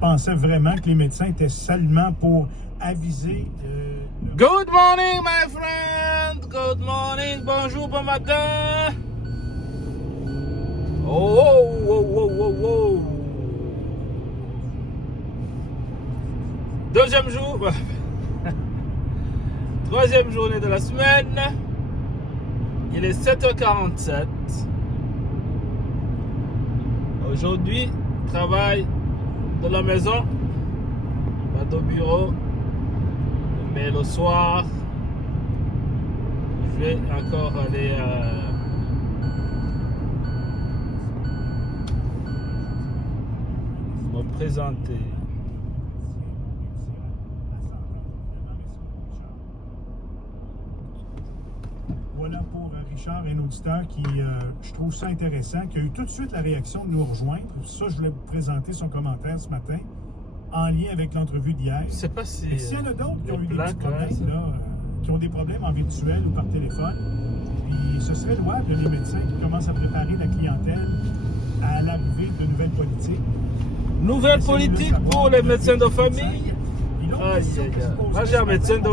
pensais vraiment que les médecins étaient seulement pour aviser. Good morning, my friend. Good morning. Bonjour, bon matin. Oh, oh, oh, oh, oh, oh. Deuxième jour. Troisième journée de la semaine. Il est 7h47. Aujourd'hui, travail de la maison. Pas de bureau. Mais le soir, je vais encore aller me présenter. Voilà pour Richard, un auditeur qui, je trouve ça intéressant, qui a eu tout de suite la réaction de nous rejoindre. Ça, je voulais vous présenter son commentaire ce matin, en lien avec l'entrevue d'hier. Je sais pas si. Et s'il y en a d'autres qui ont eu des petits problèmes, là, qui ont des problèmes en virtuel ou par téléphone, puis ce serait louable, les médecins qui commencent à préparer la clientèle à l'arrivée de nouvelles politiques. Nouvelle politique pour les médecins de famille. Moi, j'ai un médecin de.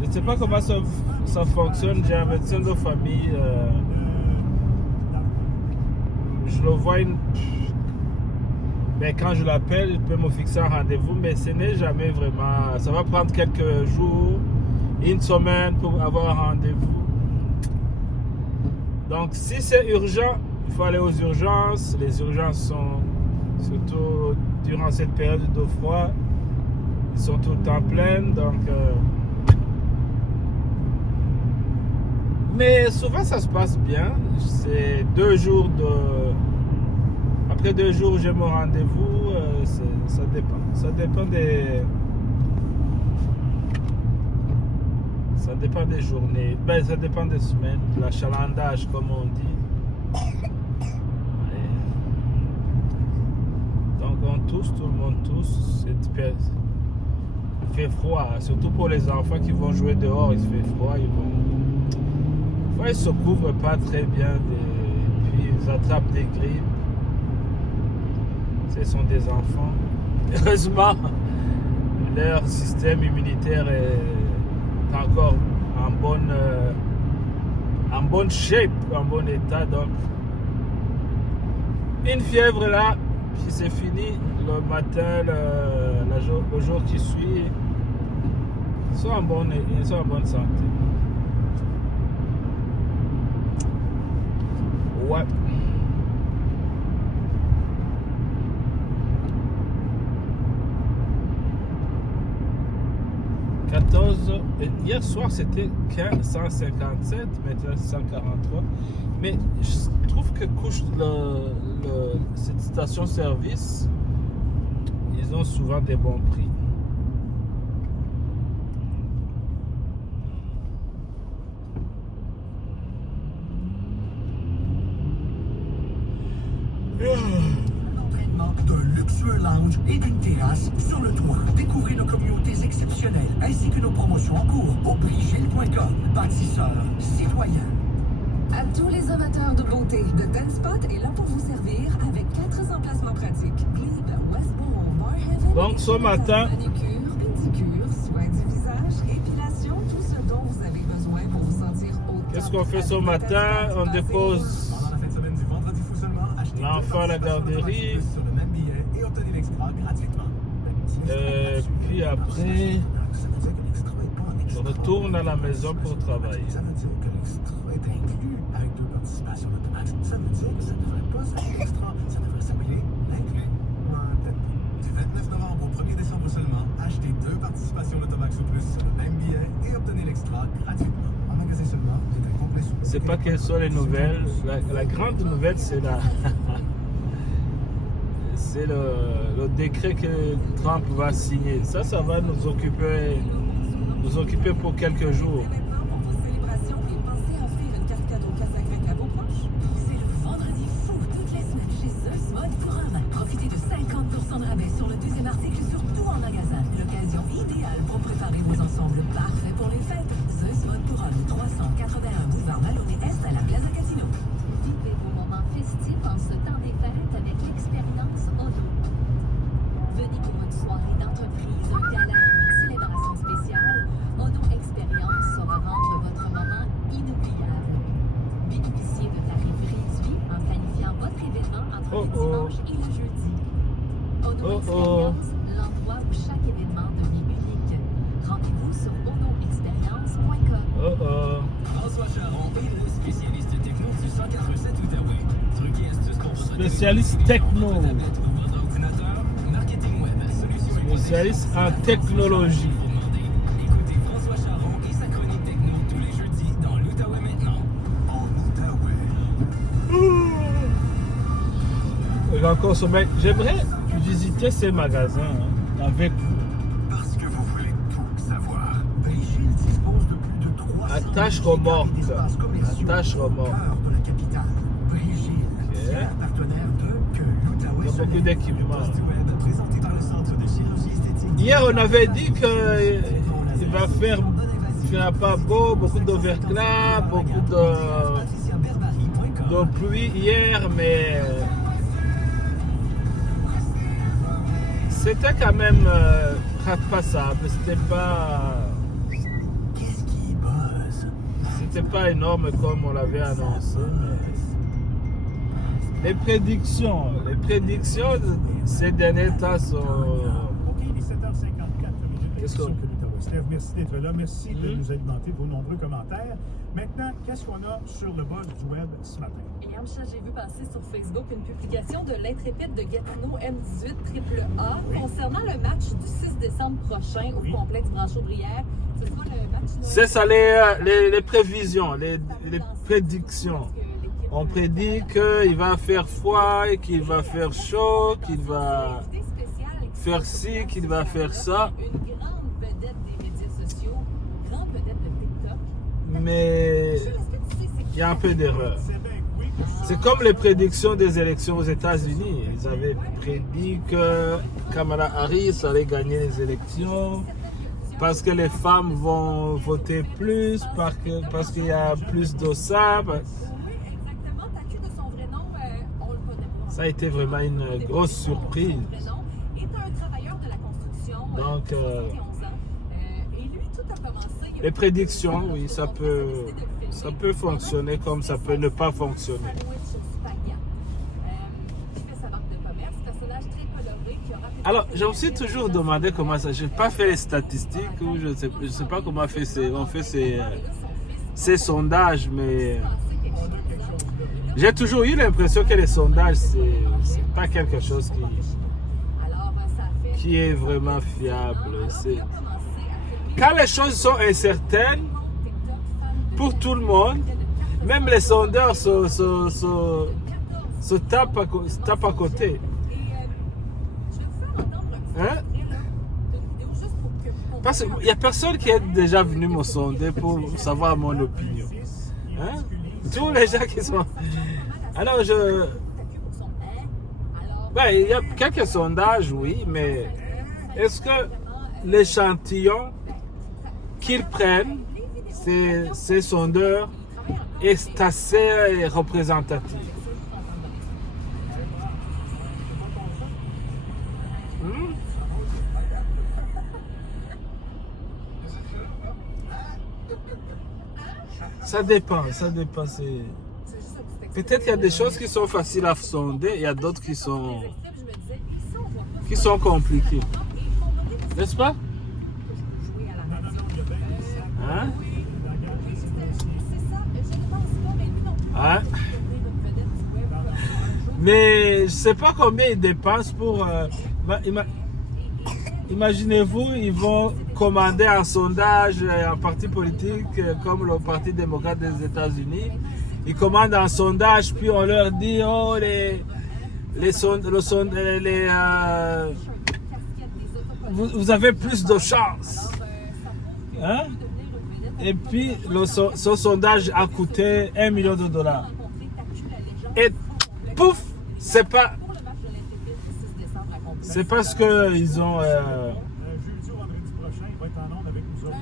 Je ne sais pas comment ça fonctionne. J'ai un médecin de famille. Je le vois mais quand je l'appelle, il peut me fixer un rendez-vous, mais ce n'est jamais vraiment. Ça va prendre quelques jours, une semaine pour avoir un rendez-vous. Donc, si c'est urgent, il faut aller aux urgences. Les urgences sont, surtout durant cette période de froid, ils sont tout le temps pleines. Donc, mais souvent, ça se passe bien. C'est 2 jours de. Après 2 jours, j'ai mon rendez-vous. Ça dépend. Ça dépend des. Ça dépend des journées. Ben, ça dépend des semaines. L'achalandage, comme on dit. Ouais. Donc, on tousse, tout le monde tousse. Il fait froid. Surtout pour les enfants qui vont jouer dehors, il fait froid. Ils ne se couvrent pas très bien. Puis, ils attrapent des grippes. Ce sont des enfants. Heureusement, leur système immunitaire est encore en bonne shape, en bon état. Donc, une fièvre là, puis c'est fini. Le matin, le jour qui suit, ils sont en bonne santé. Ouais. Hier soir c'était 157, maintenant 143. Mais je trouve que cette station-service, ils ont souvent des bons prix. D'un luxueux lounge et d'une terrasse sur le toit. Découvrez nos communautés exceptionnelles ainsi que nos promotions en cours au prixgilles.com. Bâtisseurs, citoyens. À tous les amateurs de beauté, The Dance Spot est là pour vous servir avec 4 emplacements pratiques. Glebe, Westboro, Barhaven. Donc ce matin, manucure, pédicure, soins du visage, épilation, tout ce dont vous avez besoin pour vous sentir au top. Qu'est-ce qu'on fait ce matin? On dépose l'enfant à la garderie. Puis après, je retourne à la maison pour travailler. Ça veut dire que l'extra est inclus avec 2 participations automax. Ça veut dire que ça ne devrait pas s'appeler extra, ça devrait s'appeler l'inclus. Du 29 novembre au 1er décembre seulement, achetez 2 participations automax ou plus sur le même billet et obtenez l'extra gratuitement. En magasin seulement, détail complet sur. Je ne sais pas quelles sont les nouvelles. La grande nouvelle, c'est c'est le décret que Trump va signer. Ça va nous occuper pour quelques jours. Pour vos célébrations et pensez à offrir une carte cadeau Casa Grecque à vos proches. C'est le vendredi fou toutes les semaines chez Zeus Mode pour un. Profitez de 50% de rabais sur le 2e article sur tout en magasin. L'occasion idéale pour préparer vos ensembles parfaits pour les fêtes. Zeus Mode pour un, 381 boulevard Maloney Est à la Plaza Casino. Vivez vos moments festifs en ce temps des fêtes avec l'expérience Auto. Oh, oh. L'endroit où chaque événement devient unique. Rendez-vous sur onoexperience.com. Oh oh. François Charon est le spécialiste techno du 187 Outaouais. Trucs et astuces pour votre Spécialiste techno. tablette ou votre ordinateur, marketing web, solutions Spécialiste en technologie. pour demander. Écoutez François Charon et sa chronique techno tous les jeudis dans l'Outaouais maintenant. En Outaouais. J'aimerais visiter ces magasins avec vous. Parce que vous voulez tout savoir. Beijing dispose de plus de 300 Attache remorque. d'espaces commerciaux Attache remorque. au cœur de la capitale. Beijing, fier partenaire de Que l'Outaouais Il y a se beaucoup lève. d'équipements. Post web présenté par le Centre de chirurgie esthétique. Hier, on avait dit qu'il va faire, il fera pas beau, beaucoup d'overclap, beaucoup de pluie hier, mais c'était quand même passable. Qu'est-ce qui buzz? C'était pas énorme comme on l'avait annoncé. Mais les prédictions ces derniers temps sont. OK, il est 7h54 minutes. Qu'est-ce qu'on- Steve, merci d'être là. Merci de Mhm. nous alimenter de vos nombreux commentaires. Maintenant, qu'est-ce qu'on a sur le bol du web ce matin? Et Amcha, j'ai vu passer sur Facebook une publication de l'intrépide de Gatineau M18 AAA concernant le match du 6 décembre prochain au Oui. complexe Branchaud-Brière. Ce sera le match. C'est ça les prévisions, les prédictions. On prédit qu'il va faire froid, qu'il va faire chaud, qu'il va faire ci, qu'il va faire ça. Une grande vedette des médias sociaux, grande vedette de TikTok. Mais Est-ce que tu sais c'est il y a un peu d'erreur. C'est bien oui. C'est comme les prédictions des élections aux États-Unis. Ils avaient prédit que Kamala Harris allait gagner les élections parce que les femmes vont voter plus, parce qu'il y a plus de ça. Oui, exactement. T'as de son vrai nom, on le connaît pas. Ça a été vraiment une grosse surprise. Son vrai nom est un travailleur de la construction. Donc, 71 ans. Et lui, tout a commencé. il y a Les prédictions, oui, ça peut fonctionner comme ça peut ne pas fonctionner. Alors, je me suis toujours demandé comment ça. Je n'ai pas fait les statistiques ou je sais pas comment on fait ces sondages, mais j'ai toujours eu l'impression que les sondages, c'est pas quelque chose qui est vraiment fiable. Quand les choses sont incertaines, pour tout le monde, même les sondeurs se tapent à côté. Hein? Parce qu'il n'y a personne qui est déjà venu me sonder pour savoir mon opinion. Hein? Tous les gens qui sont... Alors, ben, il y a quelques sondages, oui, mais est-ce que l'échantillon qu'ils prennent, ces sondeurs, est assez représentatif? Ça dépend. Peut-être qu'il y a des choses qui sont faciles à sonder, il y a d'autres qui sont compliquées. N'est-ce pas? Hein? Hein? Mais je ne sais pas combien ils dépensent pour... Imaginez-vous, ils vont commander un sondage à un parti politique comme le Parti démocrate des États-Unis. Ils commandent un sondage, puis on leur dit, oh, vous avez plus de chance. Hein? Et puis, ce sondage a coûté $1 million. Et pouf, c'est parce qu'ils ont... Jeudi ou vendredi prochain, il va être en onde avec nous autres.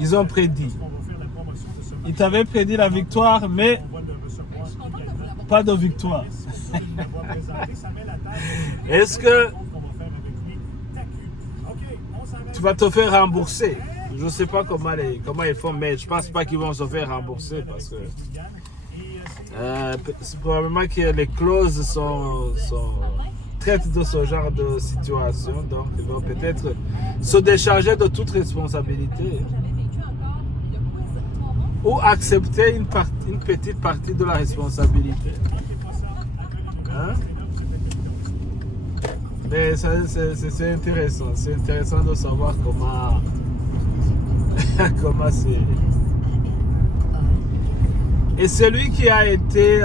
Ils ont prédit. On va faire la promotion de ce match. Ils t'avaient prédit la victoire, mais On va le recevoir immédiatement. pas de victoire. Merci beaucoup de l'avoir présenté. Ça met la table. Est-ce que qu'on va faire avec lui. TACU. OK, on s'arrête. tu vas te faire rembourser? Je ne sais pas comment ils font, mais je ne pense pas qu'ils vont se faire rembourser parce que c'est probablement que les clauses sont traitent de ce genre de situation. Donc, ils vont peut-être se décharger de toute responsabilité ou accepter une petite partie de la responsabilité. Hein? Mais c'est intéressant. C'est intéressant de savoir comment c'est. Et celui qui a été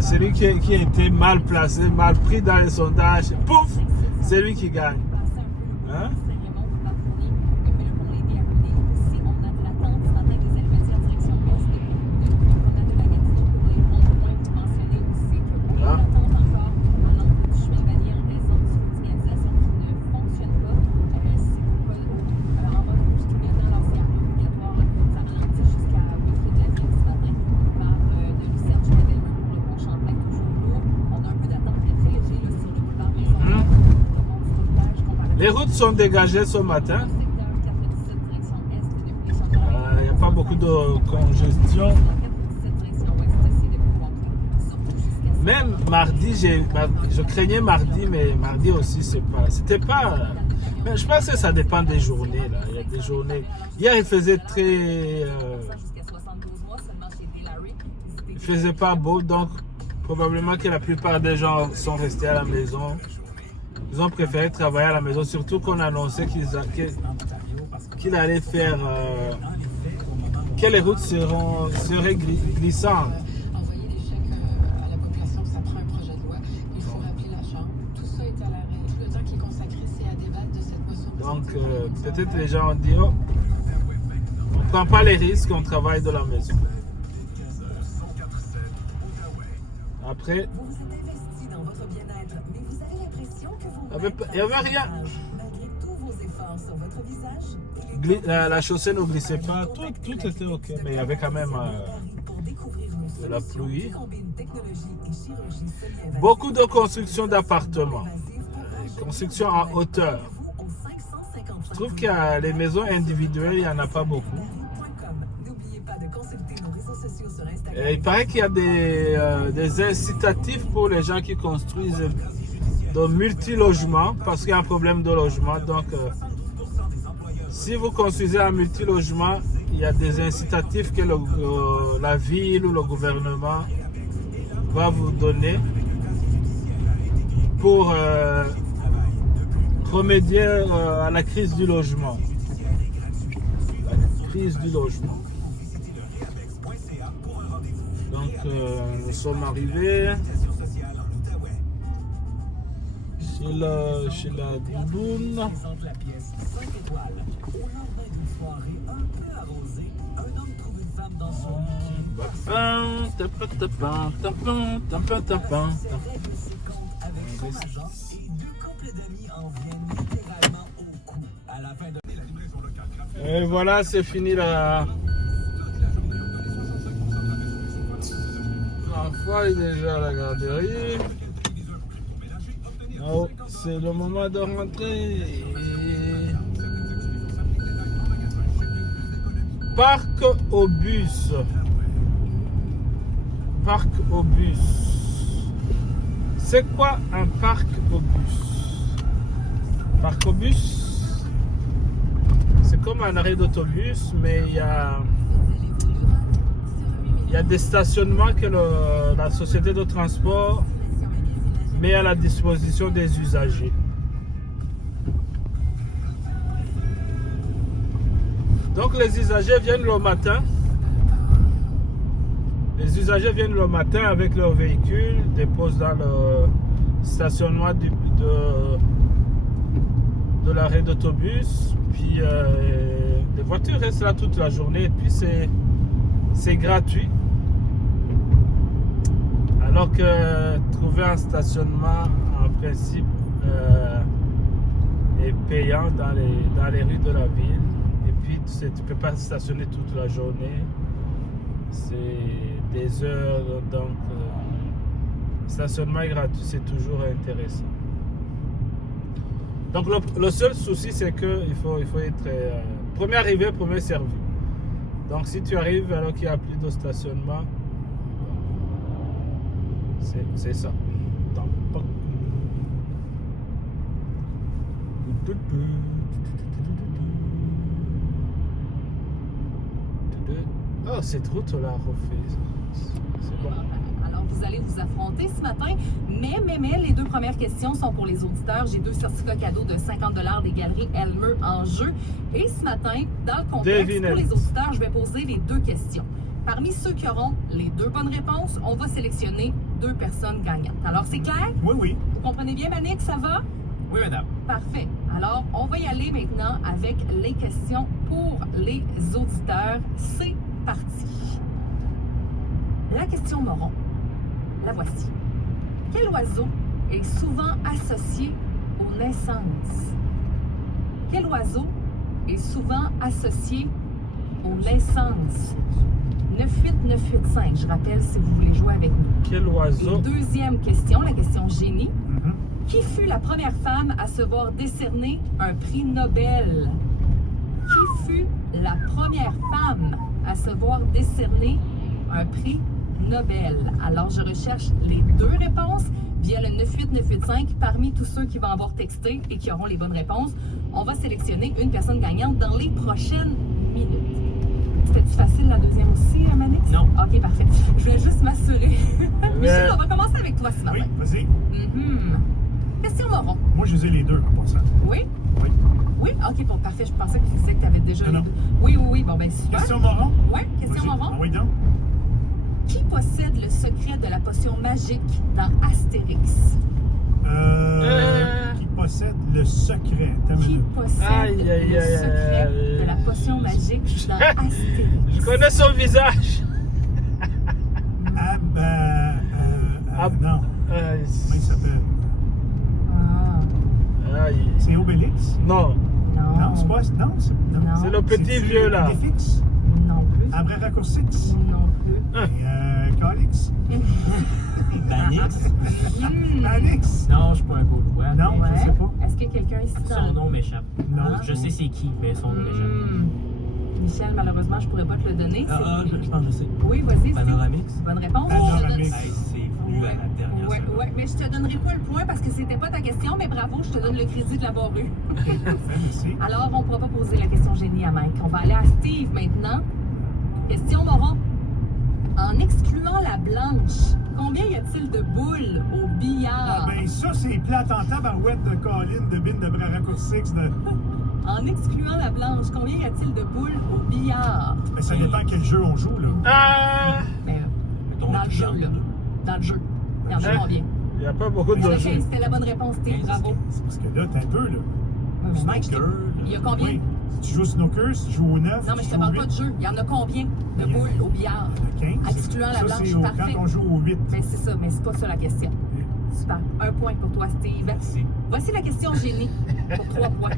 celui qui a été mal placé, mal pris dans les sondages, pouf, c'est lui qui gagne. Hein? Les routes sont dégagées ce matin. Il n'y a pas beaucoup de congestion. Même mardi, je craignais mardi, mais mardi aussi, c'était pas. Mais je pense que ça dépend des journées. Là. Il y a des journées. Hier, il faisait il faisait pas beau, donc probablement que la plupart des gens sont restés à la maison. Ils ont préféré travailler à la maison, surtout qu'on annonçait qu'il allait faire que les routes seraient glissantes. Envoyer des chèques à la population, ça prend un projet de loi. Il faut rappeler la Chambre. Tout ça est à l'arrêt. Le temps qui est consacré, c'est à débattre de cette motion. Donc, peut-être les gens ont dit, oh, on ne prend pas les risques, on travaille de la maison. Après, il n'y avait rien. La chaussée ne glissait pas, tout était ok, mais il y avait quand même de la pluie. Beaucoup de construction d'appartements, construction en hauteur. Je trouve qu'il y a les maisons individuelles, il n'y en a pas beaucoup. Et il paraît qu'il y a des incitatifs pour les gens qui construisent de multi-logements parce qu'il y a un problème de logement. Donc, si vous construisez un multi-logement, il y a des incitatifs que la ville ou le gouvernement va vous donner pour remédier à la crise du logement. La crise du logement. Donc, nous sommes arrivés chez la doudoune. Et voilà, c'est fini la fois déjà à la garderie. Oh, c'est le moment de rentrer. Parc au bus. Parc au bus. C'est quoi un parc au bus? Parc au bus, c'est comme un arrêt d'autobus, mais il y a des stationnements que la société de transport met à la disposition des usagers. Donc les usagers viennent le matin. Les usagers viennent le matin avec leur véhicule, déposent dans le stationnement de l'arrêt d'autobus. Puis les voitures restent là toute la journée et puis c'est gratuit. Alors que trouver un stationnement en principe est payant dans les rues de la ville. Et puis tu ne peux pas stationner toute la journée. C'est des heures, donc le stationnement est gratuit, c'est toujours intéressant. Donc le seul souci c'est qu'il faut être premier arrivé, premier servi. Donc si tu arrives alors qu'il n'y a plus de stationnement, C'est ça. Oh, cette route-là refait. C'est bon. Alors, vous allez vous affronter ce matin, mais les deux premières questions sont pour les auditeurs. J'ai 2 certificats cadeaux de 50 $ des galeries Elmer en jeu. Et ce matin, dans le contexte, pour les auditeurs, je vais poser les 2 questions. Parmi ceux qui auront les 2 bonnes réponses, on va sélectionner 2 personnes gagnantes. Alors, c'est clair? Oui, oui. Vous comprenez bien, Manick, ça va? Oui, madame. Parfait. Alors, on va y aller maintenant avec les questions pour les auditeurs. C'est parti. La question Moron. La voici. Quel oiseau est souvent associé aux naissances? Quel oiseau est souvent associé aux naissances? 98985, je rappelle si vous voulez jouer avec nous. Quel oiseau? Et deuxième question, la question génie. Mhm. Qui fut la première femme à se voir décerner un prix Nobel? Qui fut la première femme à se voir décerner un prix Nobel? Alors, je recherche les 2 réponses via le 98985 parmi tous ceux qui vont avoir texté et qui auront les bonnes réponses. On va sélectionner une personne gagnante dans les prochaines minutes. C'était-tu facile la deuxième aussi, Manix? Non. OK, parfait. Je voulais juste m'assurer. Michel, on va commencer avec toi ce matin. Oui, vas-y. Question Moron. Moi, je les ai les 2 en passant. Oui? Oui. Oui? OK, bon, parfait. Je pensais que tu disais que tu avais déjà Non, les non. 2. Oui. Bon, ben super. Question Moron? Oui, question Vas-y. Moron. Ah oui, donc. Qui possède le secret de la potion magique dans Astérix? Qui possède le secret? Attends une Qui minute. possède Aïe, aïe, le aïe, secret aïe. de la potion magique dans Astérix? Je connais son visage. Non. Non. Comment il s'appelle? Ah, Aïe. C'est Obélix? Non, non. Non, c'est pas. Non, c'est. Non. Non. c'est le petit C'est-tu vieux là. Défix? Non plus. Abré Raccourcix? Non plus. Calix? Manix? Alix? Non, je suis pas un Gaulois. Non. mais Je sais pas. Est-ce que quelqu'un ici dans Son le... nom m'échappe. Non. Je sais c'est qui, mais son nom m'échappe. Michel, malheureusement, je pourrais pas te le donner. Je pense que je sais. Oui, vas-y. Panoramix? Bonne réponse. Panoramix. C'est venu à la dernière Ouais, seconde. ouais, mais je te donnerai pas le point parce que c'était pas ta question, mais bravo, je te donne le crédit de l'avoir eu. Merci. Alors, on ne pourra pas poser la question génie à Mike. On va aller à Steve maintenant. Question Moron. En excluant la blanche, combien y a-t-il de boules au Ah, billard? ben, ça, c'est plate en tabarouette de Colin, de Bin, de Bras Raccourcix. De... En excluant la blanche, combien y a-t-il de boules au billard? Ben, ça dépend quel jeu on joue, là. Ah, Ben, Mettons dans le jeu, là. Dans le jeu. Il y en a Hein? combien? il n'y a pas beaucoup de C'était jeux. c'était la bonne réponse, Steve. Bravo. C'est parce que là, t'as un peu, là. Ouais, mais Mike, Snooker. il y a combien? Oui. Si tu joues au snooker, si tu joues au 9, Non, mais je te parle pas de jeu. Il y en a combien de boules au billard? 15. Excluant la Ça, blanche, c'est au- parfait. quand on joue au 8. Ben, c'est ça, mais c'est pas ça la question. Super. 1 point pour toi, Steve. Merci. Voici la question génie pour 3 points.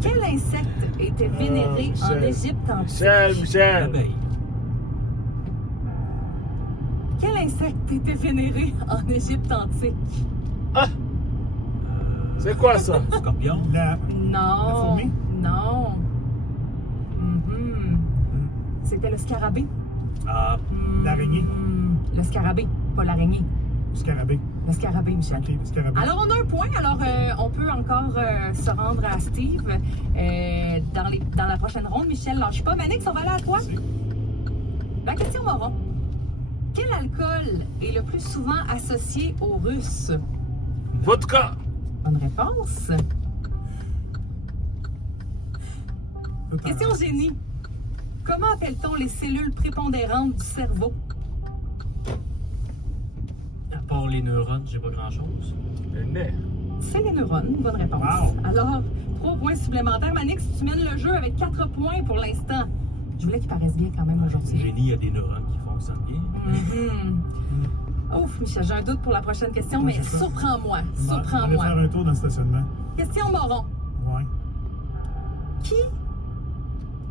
Quel insecte était vénéré en Michel. Égypte antique? Michel. L'abeille. Quel insecte était vénéré en Égypte antique? C'est quoi ça? Scorpion. La Non. fourmi? Non. Mhm. C'était le scarabée. Ah, L'araignée. Le scarabée, pas l'araignée. scarabée. Le scarabée, Michel. OK, le scarabée. Alors, on a un point. Alors, on peut encore se rendre à Steve dans la prochaine ronde. Michel, lâche pas. Manix, on va aller à toi. Merci. La question Moron. Quel alcool est le plus souvent associé aux Russes? Vodka. Bonne réponse. Question génie. Comment appelle-t-on les cellules prépondérantes du cerveau? à part les neurones, j'ai pas grand-chose. Le nez. C'est les neurones. Bonne réponse. Wow. Alors, 3 points supplémentaires. Manix, tu mènes le jeu avec 4 points pour l'instant. Je voulais qu'il paraisse bien quand même aujourd'hui. Génie a des neurones qui fonctionnent bien. Mhm. Ouf, Michel, j'ai un doute pour la prochaine question, mais Ouais, c'est ça. surprends-moi. On va faire Surprends-moi. un tour dans le stationnement. Question Moron. Ouais. Qui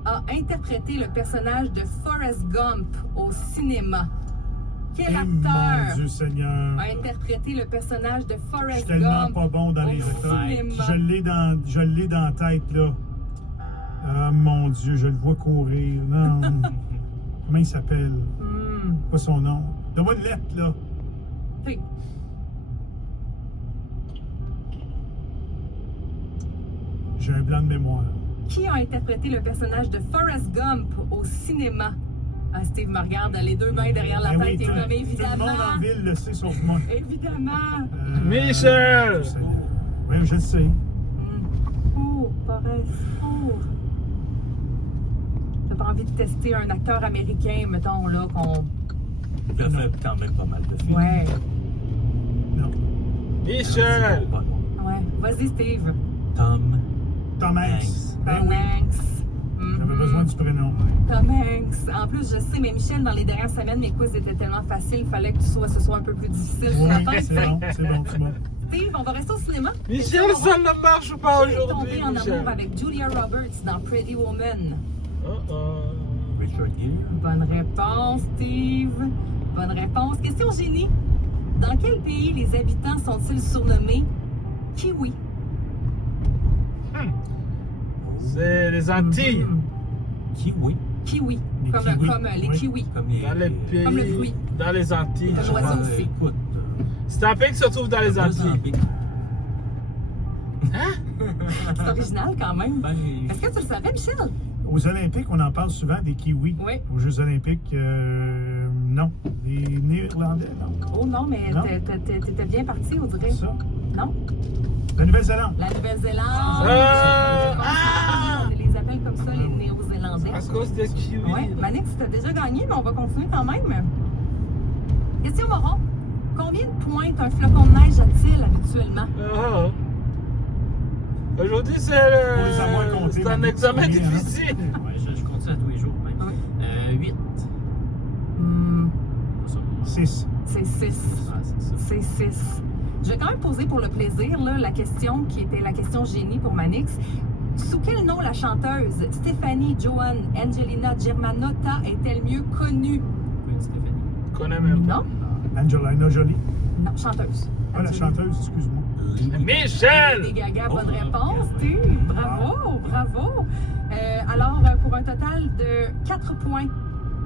a interprété le personnage de Forrest Gump au cinéma? Quel Eh, acteur mon Dieu Seigneur. a interprété le personnage de Je suis Forrest tellement Gump pas bon dans les au acteurs. cinéma? Je l'ai dans la tête, là. Ah, mon Dieu, je le vois courir. Non. Comment il s'appelle? Hmm. Pas son nom. Donne-moi une lettre, là. T. J'ai un blanc de mémoire. Qui a interprété le personnage de Forrest Gump au cinéma? Ah, Steve me regarde, les deux mains derrière la Ben tête, oui, et tout, comme tout le évidemment. monde en ville le sait sauf moi. Évidemment. Michel! Oui, je le sais. Oh, Forrest. Oh. T'as pas envie de tester un acteur américain, mettons, là, qu'on. Il a fait quand même pas mal de films. Ouais. Non. Michel! Pas loin. Ouais. Vas-y, Steve. Tom Tom Hanks. Ben Tom oui. Hanks. J'avais besoin du prénom. Tom Hanks. En plus, je sais, mais Michel, dans les dernières semaines, mes quiz étaient tellement faciles, il fallait que ce soit un peu plus difficile ce Oui, matin. c'est bon, tu m'as. Steve, on va rester au cinéma. Michel, Et ça ne marche pas on va aujourd'hui, tomber en Michel. amour avec Julia Roberts dans Pretty Woman. Richard Gere. Bonne réponse, Steve. Bonne réponse. Question génie. Dans quel pays les habitants sont-ils surnommés Kiwi? C'est les Antilles. Kiwi. Kiwi. Les Comme kiwis. les Oui. kiwis. Comme Dans les pays, Comme le fruit. dans les Antilles. Comme je l'oiseau crois. aussi. Écoute. C'est un pays qui se trouve dans les Antilles. Mozambique. C'est original quand même. Ben, Est-ce que tu le savais, Michel? Aux Olympiques, on en parle souvent des kiwis. Oui. Aux Jeux Olympiques, non. Les Néerlandais, non. Oh non, mais Non. t'étais bien parti, on dirait. Ça. Non? La Nouvelle-Zélande. La Nouvelle-Zélande. Ah! On les appelle comme ça, les Néo-Zélandais. À cause des kiwis. Oui, Manix, t'as déjà gagné, mais on va continuer quand même. Question Moron. Combien de pointes un flocon de neige a-t-il habituellement? Ah. Aujourd'hui, Pour les avoir c'est comptés, un mais examen combien, hein? difficile. ouais, je compte ça à tous les jours. Oui. 8. Pas ça. 6. C'est 6. Ah, c'est ça. C'est 6. Je vais quand même poser pour le plaisir là, la question qui était la question génie pour Manix. Sous quel nom la chanteuse Stéphanie Joanne Angelina Germanotta est-elle mieux connue? Oui, Stéphanie. Je connais même pas. Non? Angelina Jolie. Non, chanteuse. Ah, la Angelina. chanteuse, excuse-moi. Lady Michel! Gaga, bonne Oh, réponse, bien, Steve. Bravo, bravo. Alors, pour un total de 4 points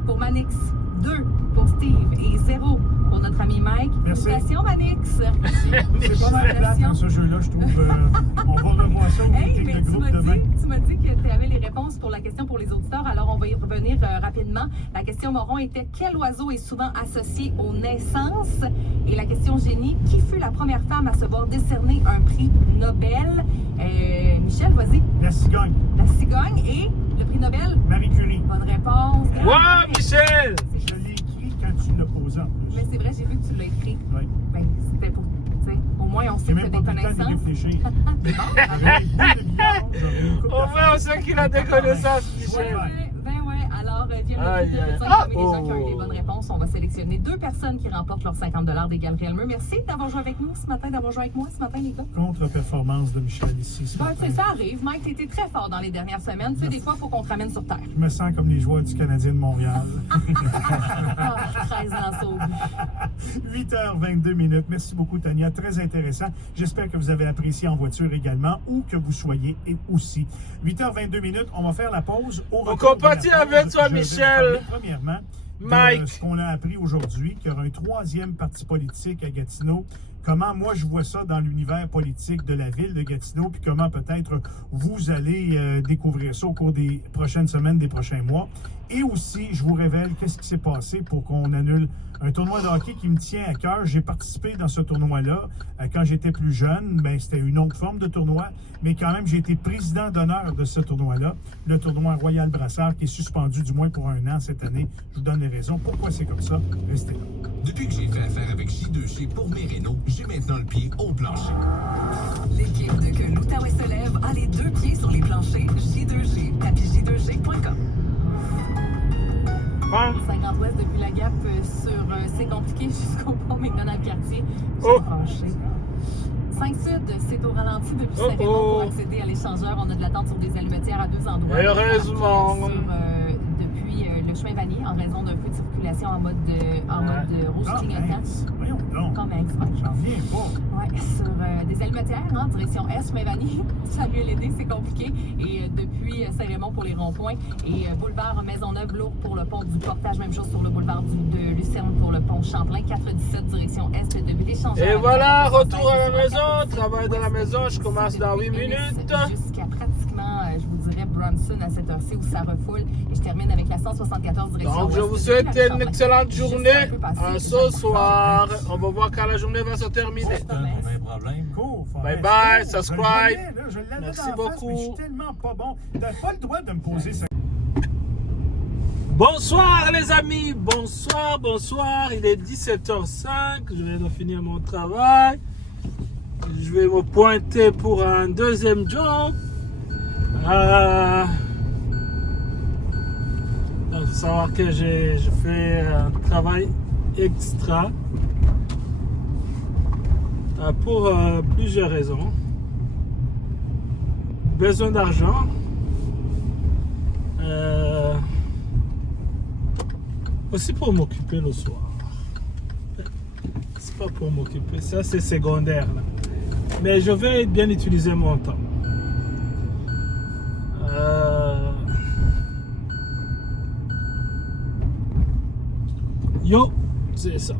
pour Manix, 2 pour Steve et 0 pour notre ami Mike. Merci. Félicitations, Manix. C'est pas mal plate dans ce jeu-là, je trouve. On va revoir ça au Hey, meeting mais de tu groupe m'as demain. dit que tu avais les réponses pour la question pour les auditeurs, alors on va y revenir rapidement. La question Moron était quel oiseau est souvent associé aux naissances? Et la question génie, qui fut la première femme à se voir décerner un prix Nobel? Michel, vas-y. La cigogne. La cigogne et le prix Nobel? Marie Curie. Bonne réponse. Wow, Michel! Je l'ai écrit quand tu l'as posé en plus. Mais c'est vrai, j'ai vu que tu l'as écrit. Oui. Ben, c'était pour, tu sais, au moins on sait J'ai que tu as même pas des pris le temps de connaissances. réfléchir. J'aurais une boule de billard, j'aurais une coupe de Au moins, on sait qu'il a des connaissances, Michel. Ben ouais, alors vient le Aïe, prix de aïe. parmi les gens qui ont eu les Oh. bonnes réponses. On va sélectionner 2 personnes qui remportent leurs 50 $ des Gabriel Meux. Merci d'avoir joué avec nous ce matin, d'avoir joué avec moi ce matin, les gars. Contre-performance de Michel ici ce Ben, matin. tu sais, ça arrive. Mike, t'étais très fort dans les dernières semaines. Tu sais, des fois, il faut qu'on te ramène sur terre. Je me sens comme les joueurs du Canadien de Montréal. Ah, 13 ans sauve. 8h22 minutes. Merci beaucoup, Tania. Très intéressant. J'espère que vous avez apprécié en voiture également, où que vous soyez et aussi. 8h22 minutes. On va faire la pause. Au On retour de la compatit pause, avec toi, je vais Michel. vous parler, premièrement, de Mike. ce qu'on a appris aujourd'hui, qu'il y aura un 3e parti politique à Gatineau. Comment moi je vois ça dans l'univers politique de la ville de Gatineau, puis comment peut-être vous allez découvrir ça au cours des prochaines semaines, des prochains mois. Et aussi, je vous révèle qu'est-ce qui s'est passé pour qu'on annule un tournoi de hockey qui me tient à cœur. J'ai participé dans ce tournoi-là quand j'étais plus jeune. Ben, c'était une autre forme de tournoi, mais quand même, j'ai été président d'honneur de ce tournoi-là, le tournoi Royal Brassard, qui est suspendu du moins pour 1 an cette année. Je vous donne les raisons. Pourquoi c'est comme ça? Restez là. Depuis que j'ai fait affaire avec J2G pour mes rénaux, j'ai maintenant le pied au plancher. L'équipe de Que l'Outaouais se lève a les 2 pieds sur les planchers. J2G, tapis-J2G.com. 50 ouest depuis la Gap sur C'est compliqué jusqu'au pont McDonald-Cartier. Oh. Branché. 5 Sud, c'est au ralenti depuis Oh, Saint-Raymond oh. pour accéder à l'échangeur. On a de l'attente sur des allumetières à 2 endroits. Heureusement. Depuis le chemin Vanier en raison d'un peu de circulation en mode rouge clignotant. Voyons donc. Quand même, ouais. J'en reviens pas. Ouais, sur des allumetières, hein, direction Est, mais Vanier, Samuel Aidé, c'est compliqué. Et depuis Saint-Raymond pour les ronds-points. Et boulevard Maisonneuve, Lourdes pour le pont du Portage. Même chose sur le boulevard de Lucerne pour le pont Champlain. 417 direction Est depuis échanger. Et avec voilà, la retour à la française. maison, travail dans la maison, je commence dans 8 minutes. Jusqu'à pratiquement, je vous dirais, Bronson à cette heure-ci où ça refoule. Et je termine avec la 174 direction Donc je ouest vous de souhaite la une Chambre. excellente Juste journée. un peu passé, À je ce vais soir, on va voir quand la journée va se terminer. Pas de problème. Cool, Bye Forest. bye, Oh, subscribe. je l'avais Merci d'en face, beaucoup. mais je suis tellement pas bon. T'as pas le droit de me poser ça. Bonsoir les amis, bonsoir, bonsoir. Il est 17h05, je viens de finir mon travail. Je vais me pointer pour un deuxième job. Il faut savoir que je fais un travail extra pour plusieurs raisons. Besoin d'argent. Aussi pour m'occuper le soir. C'est pas pour m'occuper, ça c'est secondaire là. Mais je vais bien utiliser mon temps. Yo, c'est ça.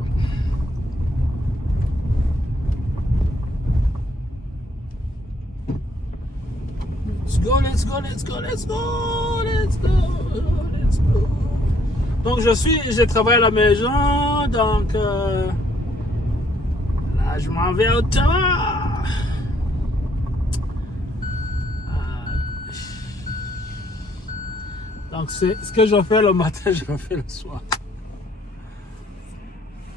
Let's go, let's go, let's go, let's go, let's go, let's go. Donc je travaille à la maison, donc là je m'en vais au terrain. Donc c'est ce que je fais le matin, je le fais le soir.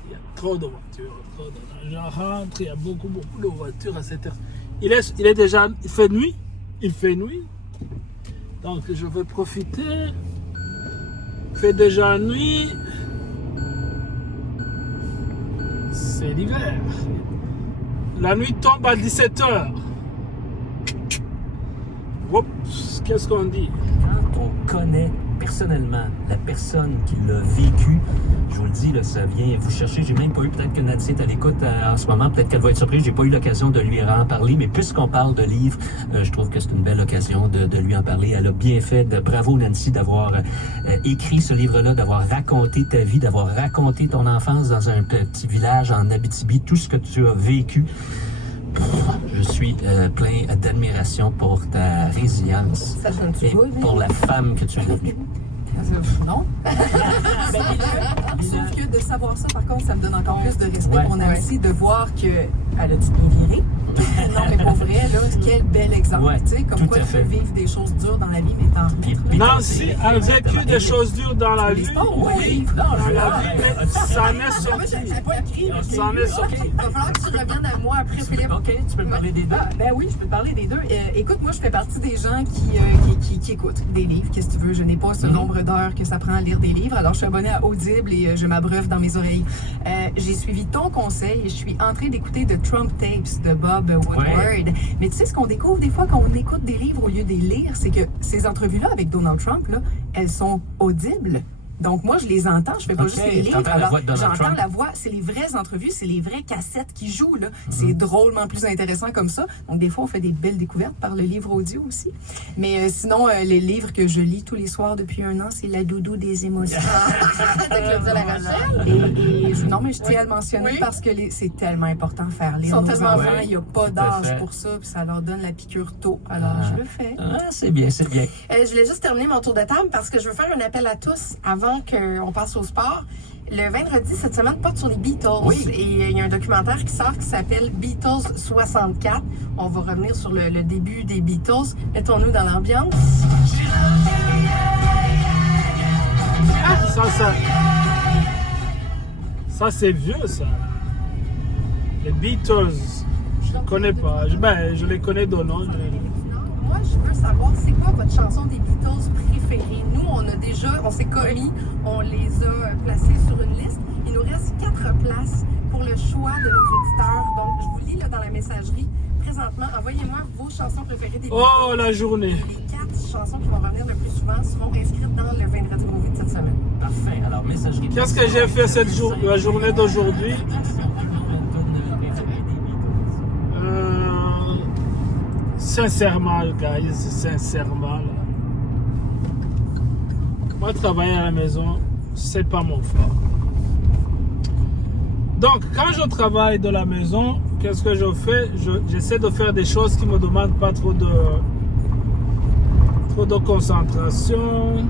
Il y a trop de voitures, trop de... Je rentre, il y a beaucoup de voitures à cette heure. Il fait nuit, donc je vais profiter. Il fait déjà nuit. C'est l'hiver. La nuit tombe à 17h. Oups, qu'est-ce qu'on dit? Quand on connaît personnellement la personne qui l'a vécu, je vous le dis, là, ça vient vous chercher. J'ai même pas eu, peut-être que Nancy est à l'écoute en ce moment, peut-être qu'elle va être surprise, j'ai pas eu l'occasion de lui en parler, mais puisqu'on parle de livres, je trouve que c'est une belle occasion de lui en parler. Elle a bien fait, bravo Nancy d'avoir écrit ce livre-là, d'avoir raconté ta vie, d'avoir raconté ton enfance dans un petit village en Abitibi, tout ce que tu as vécu. Je suis plein d'admiration pour ta résilience et pour la femme que tu es devenue. Non. Sauf que de savoir ça, par contre, ça me donne encore plus de respect pour Nancy, de voir qu'elle a dit bien viré. Non, mais pour vrai, là, quel bel exemple. Ouais, tu sais, comme tout quoi à tu fait. peux vivre des choses dures dans la vie, mais t'en ris. Nancy a vécu des choses dures dans la vie. Oui, Mais ça en est sorti. J'ai pas écrit. Ça en est sorti. Il va falloir que tu reviennes à moi après, Philippe. OK, tu peux me parler des deux. Ben oui, je peux te parler des deux. Écoute, moi, je fais partie des gens qui écoutent des livres. Qu'est-ce que tu veux? Je n'ai pas ce nombre d'heures que ça prend à lire des livres. Alors, je suis abonnée à Audible et je m'abreuve dans mes oreilles. J'ai suivi ton conseil et je suis en train d'écouter The Trump Tapes de Bob Woodward. Mais tu sais, ce qu'on découvre des fois quand on écoute des livres au lieu de les lire, c'est que ces entrevues-là avec Donald Trump, là, elles sont audibles. Donc, moi, je les entends, je fais pas juste les lire. T'entends la voix de Donald J'entends Trump. la voix, c'est les vraies entrevues, c'est les vraies cassettes qui jouent, là. C'est drôlement plus intéressant comme ça. Donc, des fois, on fait des belles découvertes par le livre audio aussi. Mais sinon, les livres que je lis tous les soirs depuis 1 an, c'est La doudou des émotions. Non, mais je tiens à le mentionner parce que c'est tellement important de faire lire nos enfants. Il n'y a pas d'âge pour ça, puis ça leur donne la piqûre tôt. Alors, je le fais. Ah, c'est bien, c'est bien. Je voulais juste terminer mon tour de table parce que je veux faire un appel à tous avant qu'on passe au sport. Le vendredi, cette semaine, porte sur les Beatles. Oui. Et il y a un documentaire qui sort qui s'appelle Beatles 64. On va revenir sur le début des Beatles. Mettons-nous dans l'ambiance. Ça c'est vieux ça. Les Beatles, je ne connais pas. Je les connais de nom. Moi, je veux savoir, c'est quoi votre chanson des Beatles préférée? Nous, on s'est commis, on les a placés sur une liste. Il nous reste 4 places pour le choix de nos auditeurs. Donc, je vous lis là, dans la messagerie. Présentement, envoyez-moi vos chansons préférées des Beatles. Oh, la journée! Les 4 chansons qui vont revenir le plus souvent seront inscrites dans le vendredi movie de cette semaine. Parfait. Alors, messagerie. Qu'est-ce que j'ai fait la journée d'aujourd'hui? Sincèrement, guys, sincèrement, là. Moi, travailler à la maison, c'est pas mon fort. Donc, quand je travaille de la maison, qu'est-ce que je fais? J'essaie de faire des choses qui ne me demandent pas trop de concentration.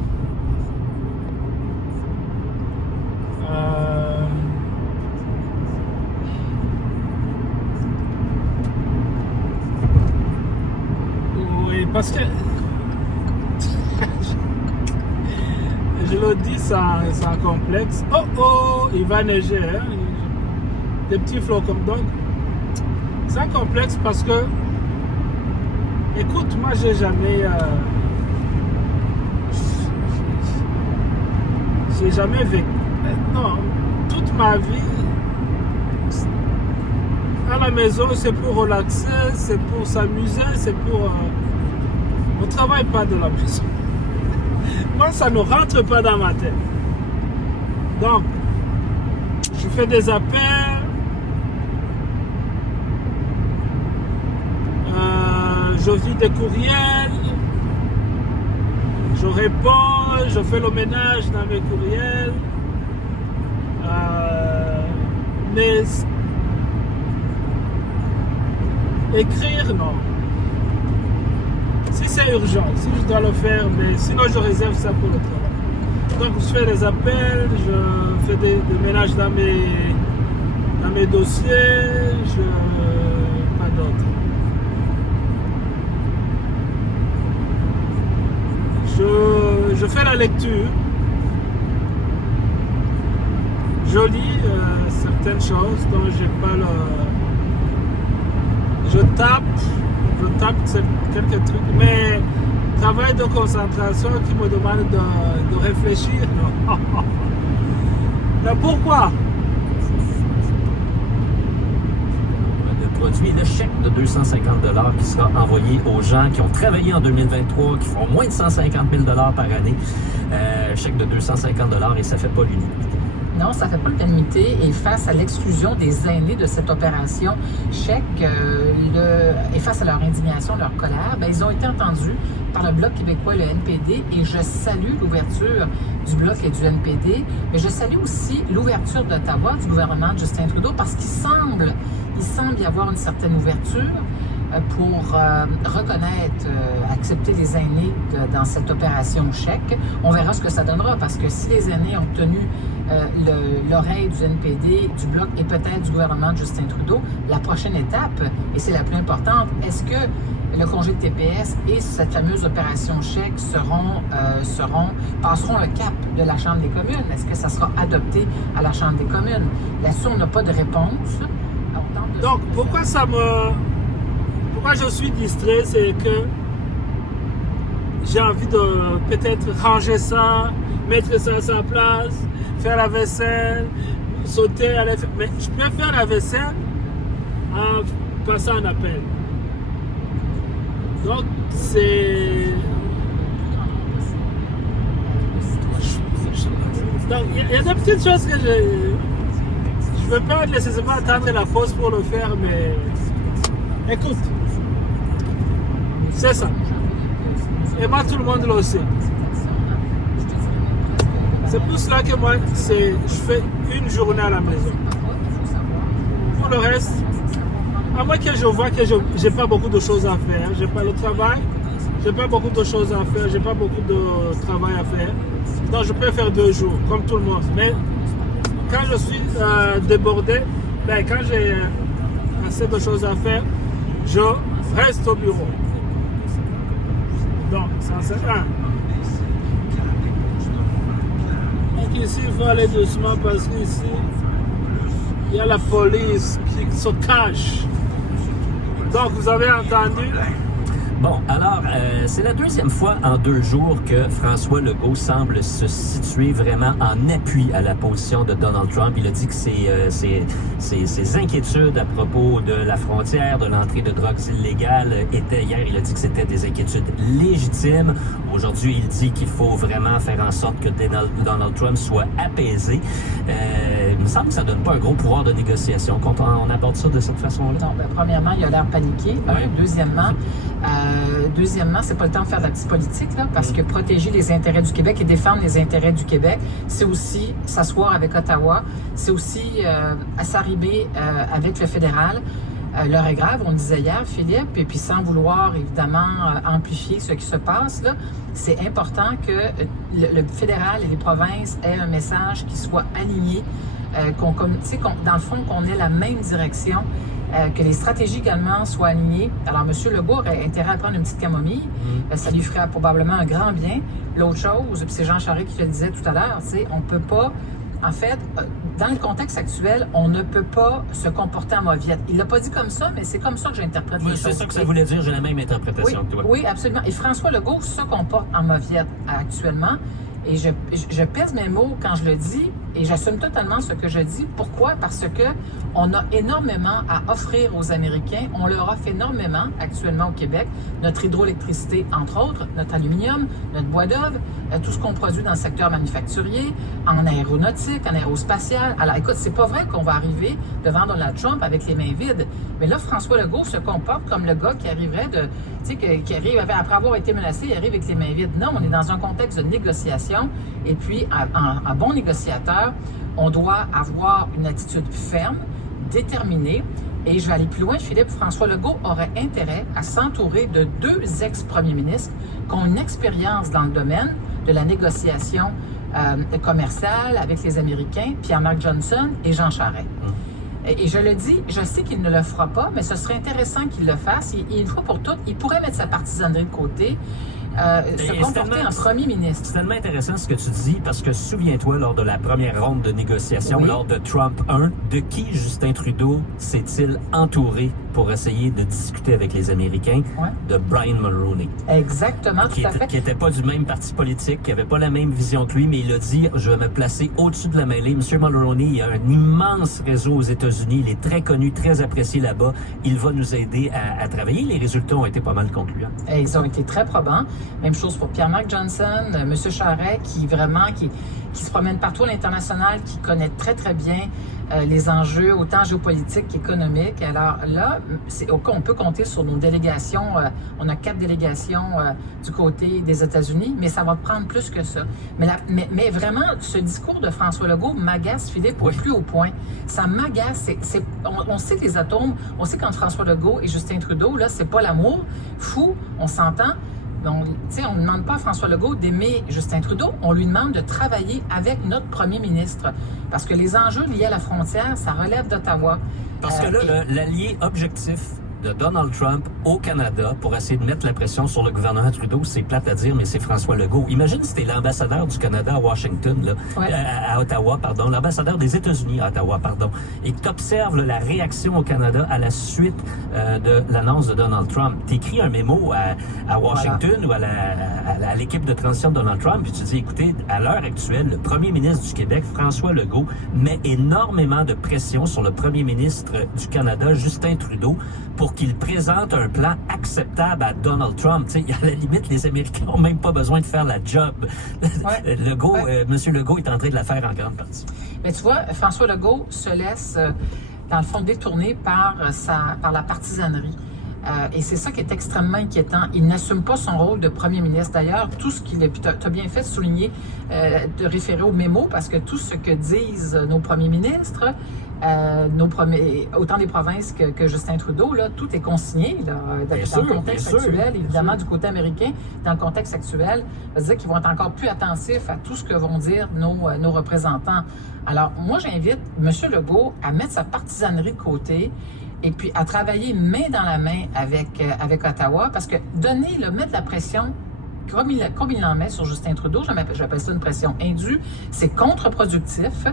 Oui, parce que je le dis sans complexe. Oh, il va neiger, hein? Des petits flocons. Donc, sans complexe parce que, écoute, moi j'ai jamais vécu. Non, toute ma vie, à la maison, c'est pour relaxer, c'est pour s'amuser, c'est pour. On ne travaille pas de la maison. Moi, ça ne rentre pas dans ma tête. Donc, je fais des appels. Je vis des courriels. Je réponds. Je fais le ménage dans mes courriels. Mais écrire, non. Si c'est urgent, si je dois le faire, mais sinon je réserve ça pour le travail. Donc je fais des appels, je fais des ménages dans mes dossiers, pas d'autre. Je fais la lecture. Je lis certaines choses dont j'ai pas le. Je tape quelques trucs, mais travail de concentration qui me demande de réfléchir, non. Mais pourquoi? Le produit, le chèque de 250 $ qui sera envoyé aux gens qui ont travaillé en 2023, qui font moins de 150 000 $ par année. Chèque de 250 $ et ça ne fait pas l'unanimité. Non, ça ne fait pas l'unanimité et face à l'exclusion des aînés de cette opération chèque et face à leur indignation, leur colère, ils ont été entendus par le Bloc québécois et le NPD et je salue l'ouverture du Bloc et du NPD, mais je salue aussi l'ouverture d'Ottawa, du gouvernement de Justin Trudeau, parce qu'il semble y avoir une certaine ouverture pour reconnaître, accepter les aînés dans cette opération chèque. On verra ce que ça donnera, parce que si les aînés ont tenu l'oreille du NPD, du Bloc et peut-être du gouvernement de Justin Trudeau, la prochaine étape, et c'est la plus importante, est-ce que le congé de TPS et cette fameuse opération chèque passeront le cap de la Chambre des communes? Est-ce que ça sera adopté à la Chambre des communes? Là-dessus, on n'a pas de réponse. Donc, pourquoi je suis distrait, c'est que j'ai envie de peut-être ranger ça, mettre ça à sa place, faire la vaisselle, sauter, mais je peux faire la vaisselle en passant un appel. Donc, donc, il y a des petites choses que je ne veux pas nécessairement attendre la pause pour le faire, mais écoute, c'est ça. Et moi, tout le monde le sait. C'est pour cela que moi, je fais une journée à la maison. Pour le reste, à moins que je vois que je n'ai pas beaucoup de choses à faire, j'ai pas le travail, j'ai pas beaucoup de choses à faire, j'ai pas beaucoup de travail à faire. Donc je peux faire 2 jours, comme tout le monde. Mais quand je suis débordé, quand j'ai assez de choses à faire, je reste au bureau. Donc, ça c'est un. Donc ici, il faut aller doucement parce qu'ici, il y a la police qui se cache. Donc, vous avez entendu? Bon, alors, c'est la deuxième fois en 2 jours que François Legault semble se situer vraiment en appui à la position de Donald Trump. Il a dit que ses inquiétudes à propos de la frontière, de l'entrée de drogues illégales étaient hier. Il a dit que c'était des inquiétudes légitimes. Aujourd'hui, il dit qu'il faut vraiment faire en sorte que Donald Trump soit apaisé. Il me semble que ça ne donne pas un gros pouvoir de négociation quand on aborde ça de cette façon-là. Non, premièrement, il a l'air paniqué. Ouais. Deuxièmement, Deuxièmement, c'est pas le temps de faire de la petite politique, là, parce que protéger les intérêts du Québec et défendre les intérêts du Québec, c'est aussi s'asseoir avec Ottawa, c'est aussi s'arrimer avec le fédéral. L'heure est grave, on le disait hier, Philippe, et puis sans vouloir évidemment amplifier ce qui se passe, là, c'est important que le fédéral et les provinces aient un message qui soit aligné, dans le fond, qu'on ait la même direction, que les stratégies également soient alignées. Alors, M. Legault aurait intérêt à prendre une petite camomille, ça lui ferait probablement un grand bien. L'autre chose, puis c'est Jean Charest qui le disait tout à l'heure, on peut pas. En fait, dans le contexte actuel, on ne peut pas se comporter en mauviette. Il l'a pas dit comme ça, mais c'est comme ça que j'interprète les choses. C'est ça que ça voulait dire, j'ai la même interprétation que toi. Oui, absolument. Et François Legault se comporte en mauviette actuellement. Et je pèse mes mots quand je le dis et j'assume totalement ce que je dis. Pourquoi? Parce que on a énormément à offrir aux Américains. On leur offre énormément actuellement au Québec. Notre hydroélectricité, entre autres, notre aluminium, notre bois d'œuvre, tout ce qu'on produit dans le secteur manufacturier, en aéronautique, en aérospatial. Alors, écoute, c'est pas vrai qu'on va arriver devant Donald Trump avec les mains vides. Mais là, François Legault se comporte comme le gars qui arriverait qui arrive, après avoir été menacé, il arrive avec les mains vides. Non, on est dans un contexte de négociation. Et puis, en bon négociateur, on doit avoir une attitude ferme, déterminée. Et je vais aller plus loin, Philippe. François Legault aurait intérêt à s'entourer de 2 ex-premiers ministres qui ont une expérience dans le domaine de la négociation commerciale avec les Américains, Pierre-Marc Johnson et Jean Charest. Et je le dis, je sais qu'il ne le fera pas, mais ce serait intéressant qu'il le fasse. Et une fois pour toutes, il pourrait mettre sa partisanerie de côté, se comporter en premier ministre. C'est tellement intéressant ce que tu dis, parce que souviens-toi, lors de la première ronde de négociation, lors de Trump 1, de qui Justin Trudeau s'est-il entouré pour essayer de discuter avec les Américains? De Brian Mulroney. Exactement, tout à fait. Qui n'était pas du même parti politique, qui n'avait pas la même vision que lui, mais il a dit, je vais me placer au-dessus de la mêlée. M. Mulroney, il a un immense réseau aux États-Unis, il est très connu, très apprécié là-bas. Il va nous aider à travailler. Les résultats ont été pas mal concluants. Et ils ont été très probants. Même chose pour Pierre-Marc Johnson, M. Charest, qui se promène partout à l'international, qui connaît très, très bien les enjeux, autant géopolitiques qu'économiques. Alors là, on peut compter sur nos délégations. On a 4 délégations du côté des États-Unis, mais ça va prendre plus que ça. Mais vraiment, ce discours de François Legault m'agace, Philippe, au plus haut point. Ça m'agace. On sait que les atomes, on sait qu'entre François Legault et Justin Trudeau, là, c'est pas l'amour fou, on s'entend. On ne demande pas à François Legault d'aimer Justin Trudeau, on lui demande de travailler avec notre premier ministre. Parce que les enjeux liés à la frontière, ça relève d'Ottawa. Parce que là, l'allié objectif de Donald Trump au Canada pour essayer de mettre la pression sur le gouvernement Trudeau, c'est plate à dire, mais c'est François Legault. Imagine si t'es l'ambassadeur du Canada à Washington, là, à Ottawa, pardon, l'ambassadeur des États-Unis à Ottawa, pardon, et que t'observes la réaction au Canada à la suite de l'annonce de Donald Trump. T'écris un mémo à Washington ou à l'équipe de transition de Donald Trump, puis tu dis, écoutez, à l'heure actuelle, le premier ministre du Québec, François Legault, met énormément de pression sur le premier ministre du Canada, Justin Trudeau, pour qu'il présente un plan acceptable à Donald Trump. T'sais, à la limite, les Américains n'ont même pas besoin de faire la job. Legault, M. Legault est en train de la faire en grande partie. Mais tu vois, François Legault se laisse, dans le fond, détourner par la partisanerie. Et c'est ça qui est extrêmement inquiétant. Il n'assume pas son rôle de premier ministre. D'ailleurs, tout ce qu'il est... Puis tu as bien fait de souligner, de référer au mémo, parce que tout ce que disent nos premiers ministres, autant des provinces que Justin Trudeau, là, tout est consigné là, dans le contexte actuel, évidemment du côté américain, dans le contexte actuel, ça veut dire qu'ils vont être encore plus attentifs à tout ce que vont dire nos représentants. Alors, moi, j'invite M. Legault à mettre sa partisanerie de côté et puis à travailler main dans la main avec Ottawa, parce que mettre la pression comme il en met sur Justin Trudeau, j'appelle ça une pression indue, c'est contre-productif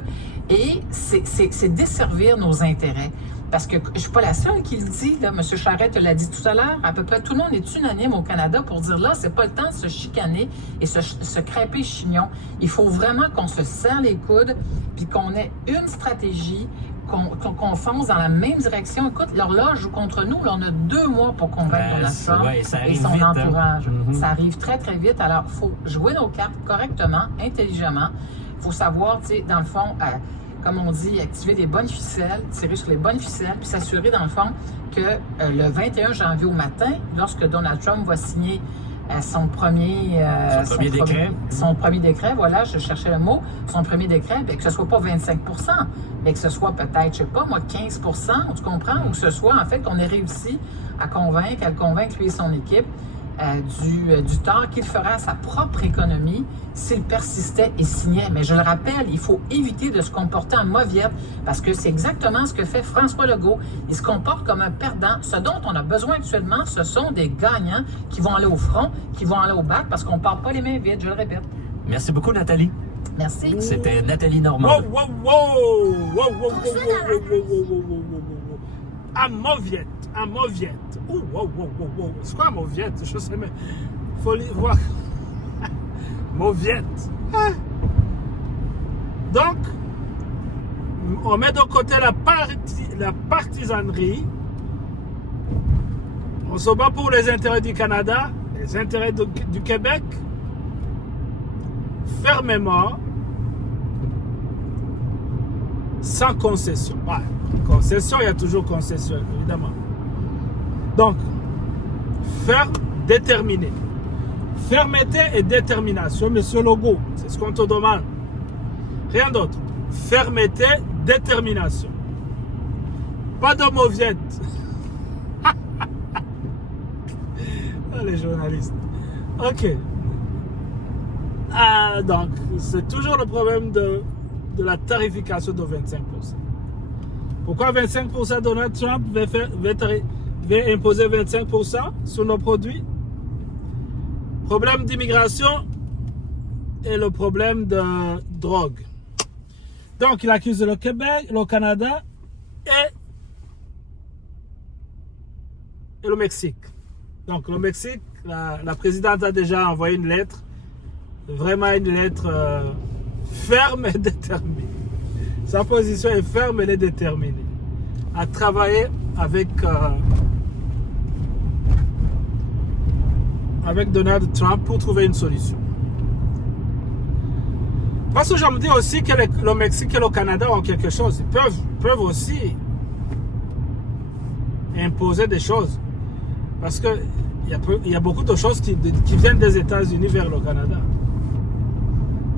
et c'est desservir nos intérêts. Parce que je suis pas la seule qui le dit, là. M. Charest te l'a dit tout à l'heure. À peu près tout le monde est unanime au Canada pour dire là, c'est pas le temps de se chicaner et se crêper chignon. Il faut vraiment qu'on se serre les coudes puis qu'on ait une stratégie, qu'on fonce dans la même direction. Écoute, l'horloge joue contre nous. Là, on a 2 mois pour convaincre Donald Trump et son entourage. Ça arrive très, très vite. Alors, il faut jouer nos cartes correctement, intelligemment. Il faut savoir, tu sais, dans le fond, comme on dit, activer des bonnes ficelles, tirer sur les bonnes ficelles, puis s'assurer, dans le fond, que le 21 janvier au matin, lorsque Donald Trump va signer son premier décret, voilà, je cherchais le mot, son premier décret, bien, que ce soit pas 25 %, mais que ce soit peut-être, je sais pas, moi, 15 %, tu comprends, ou que ce soit, en fait, qu'on ait réussi à le convaincre, lui et son équipe, du tort qu'il ferait à sa propre économie s'il persistait et signait. Mais je le rappelle, il faut éviter de se comporter en mauviette parce que c'est exactement ce que fait François Legault. Il se comporte comme un perdant. Ce dont on a besoin actuellement, ce sont des gagnants qui vont aller au front, qui vont aller au bac parce qu'on ne part pas les mains vides, je le répète. Merci beaucoup, Nathalie. Merci. C'était Nathalie Normand. À mauviette. C'est quoi mauviette? Je sais mais faut voir. Mauviette. Donc, on met de côté la partisanerie. On se bat pour les intérêts du Canada, les intérêts du Québec, fermement, sans concession. Ouais, concession, il y a toujours concession, évidemment. Donc, ferme, déterminé. Fermeté et détermination, monsieur Legault, c'est ce qu'on te demande. Rien d'autre. Fermeté, détermination. Pas de mauviette. Les journalistes. Ok. Donc, c'est toujours le problème de la tarification de 25%. Pourquoi 25% Donald Trump veut imposer 25% sur nos produits? Problème d'immigration et le problème de drogue. Donc, il accuse le Québec, le Canada et le Mexique. Donc, le Mexique, la présidente a déjà envoyé une lettre, vraiment une lettre ferme et déterminée. Sa position est ferme et déterminée à travailler avec Donald Trump pour trouver une solution. Parce que je me dis aussi que le Mexique et le Canada ont quelque chose. Ils peuvent aussi imposer des choses. Parce qu'il y a beaucoup de choses qui viennent des États-Unis vers le Canada.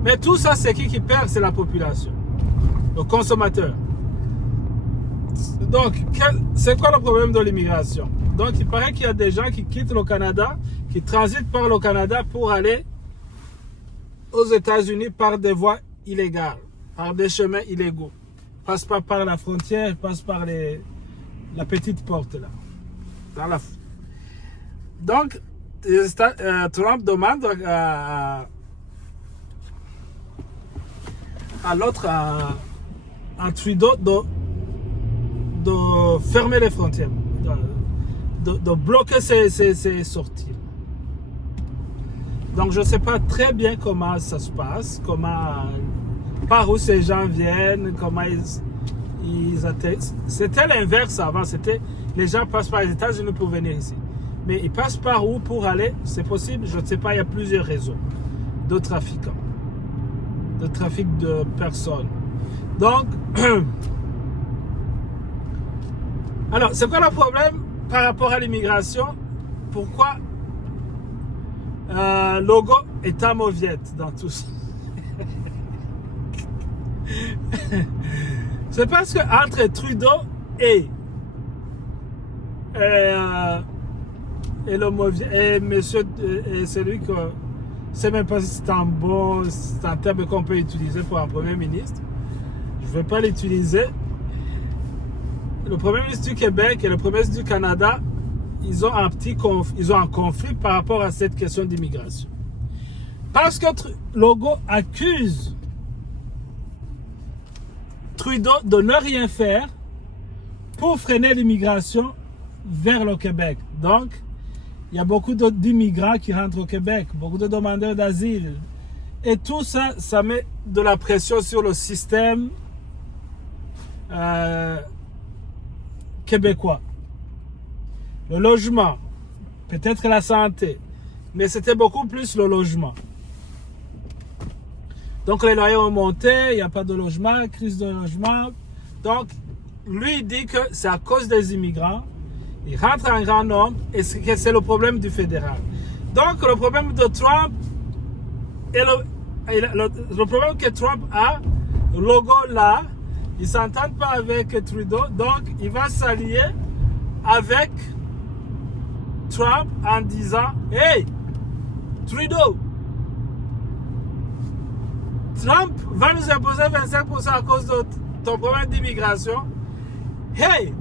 Mais tout ça, c'est qui perd? C'est la population, le consommateur. Donc, c'est quoi le problème de l'immigration? Donc, il paraît qu'il y a des gens qui quittent le Canada, qui transitent par le Canada pour aller aux États-Unis par des voies illégales, par des chemins illégaux. Ils passent pas par la frontière, ils passent par la petite porte là. Donc, Trump demande à l'autre, à Trudeau, de fermer les frontières, de bloquer ces sorties. Donc, je ne sais pas très bien comment ça se passe, par où ces gens viennent, comment ils atterrissent. C'était l'inverse avant, c'était les gens passent par les États-Unis pour venir ici. Mais ils passent par où pour aller? C'est possible, je ne sais pas, il y a plusieurs réseaux de trafiquants, de trafic de personnes. Donc, alors, c'est quoi le problème par rapport à l'immigration? Pourquoi Legault est à mauviette dans tout ça? C'est parce que entre Trudeau et le mauviette, et monsieur, et celui que je ne sais même pas si c'est un terme qu'on peut utiliser pour un premier ministre. Je ne vais pas l'utiliser. Le premier ministre du Québec et le premier ministre du Canada, ils ont un conflit par rapport à cette question d'immigration. Parce que Legault accuse Trudeau de ne rien faire pour freiner l'immigration vers le Québec. Donc, il y a beaucoup d'immigrants qui rentrent au Québec, beaucoup de demandeurs d'asile. Et tout ça, ça met de la pression sur le système québécois. Le logement, peut-être la santé, mais c'était beaucoup plus le logement. Donc les loyers ont monté, il n'y a pas de logement, crise de logement. Donc lui il dit que c'est à cause des immigrants. Il rentre en grand nombre et que c'est le problème du fédéral. Donc le problème de Trump et le problème que Trump a, le logo là, il ne s'entend pas avec Trudeau, donc il va s'allier avec Trump en disant « Hey, Trudeau, Trump va nous imposer 25% à cause de ton problème d'immigration. Hey,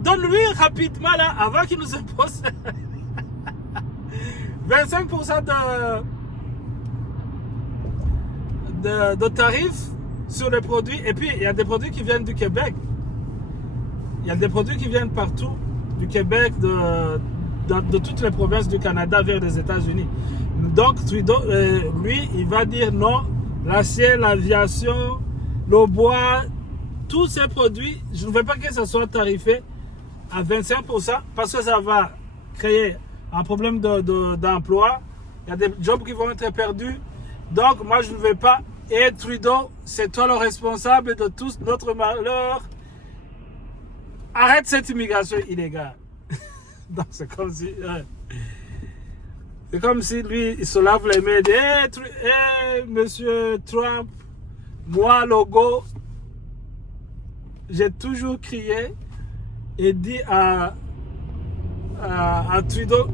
donne-lui rapidement là, avant qu'il nous impose 25% de tarifs sur les produits. Et puis, il y a des produits qui viennent du Québec. Il y a des produits qui viennent partout, du Québec, de toutes les provinces du Canada vers les États-Unis. Donc, Trudeau, lui, il va dire non, l'acier, l'aviation, le bois, tous ces produits, je ne veux pas que ça soit tarifé à 25% parce que ça va créer un problème d'emploi. Il y a des jobs qui vont être perdus. Donc, moi, je ne veux pas. Et Trudeau, c'est toi le responsable de tout notre malheur. Arrête cette immigration illégale. Donc, c'est comme si lui, il se lave les mains et dit hey, monsieur Trump, moi, logo, j'ai toujours crié et dit à Trudeau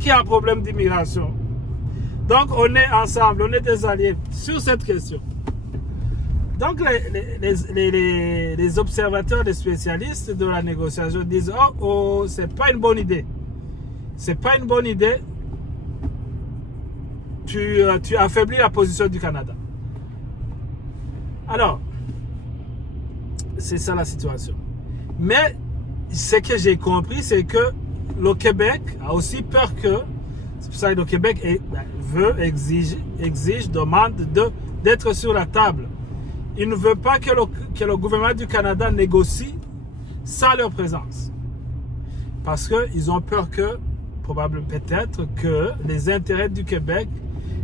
qu'il y a un problème d'immigration. Donc, on est ensemble, on est des alliés sur cette question. Donc, les observateurs, les spécialistes de la négociation disent « Oh, c'est pas une bonne idée. C'est pas une bonne idée. Tu affaiblis la position du Canada. » Alors, c'est ça la situation. Mais, ce que j'ai compris, c'est que le Québec a aussi peur que, c'est pour ça que le Québec exige, demande d'être sur la table. Il ne veut pas que le gouvernement du Canada négocie sans leur présence. Parce qu'ils ont peur que, probablement peut-être, que les intérêts du Québec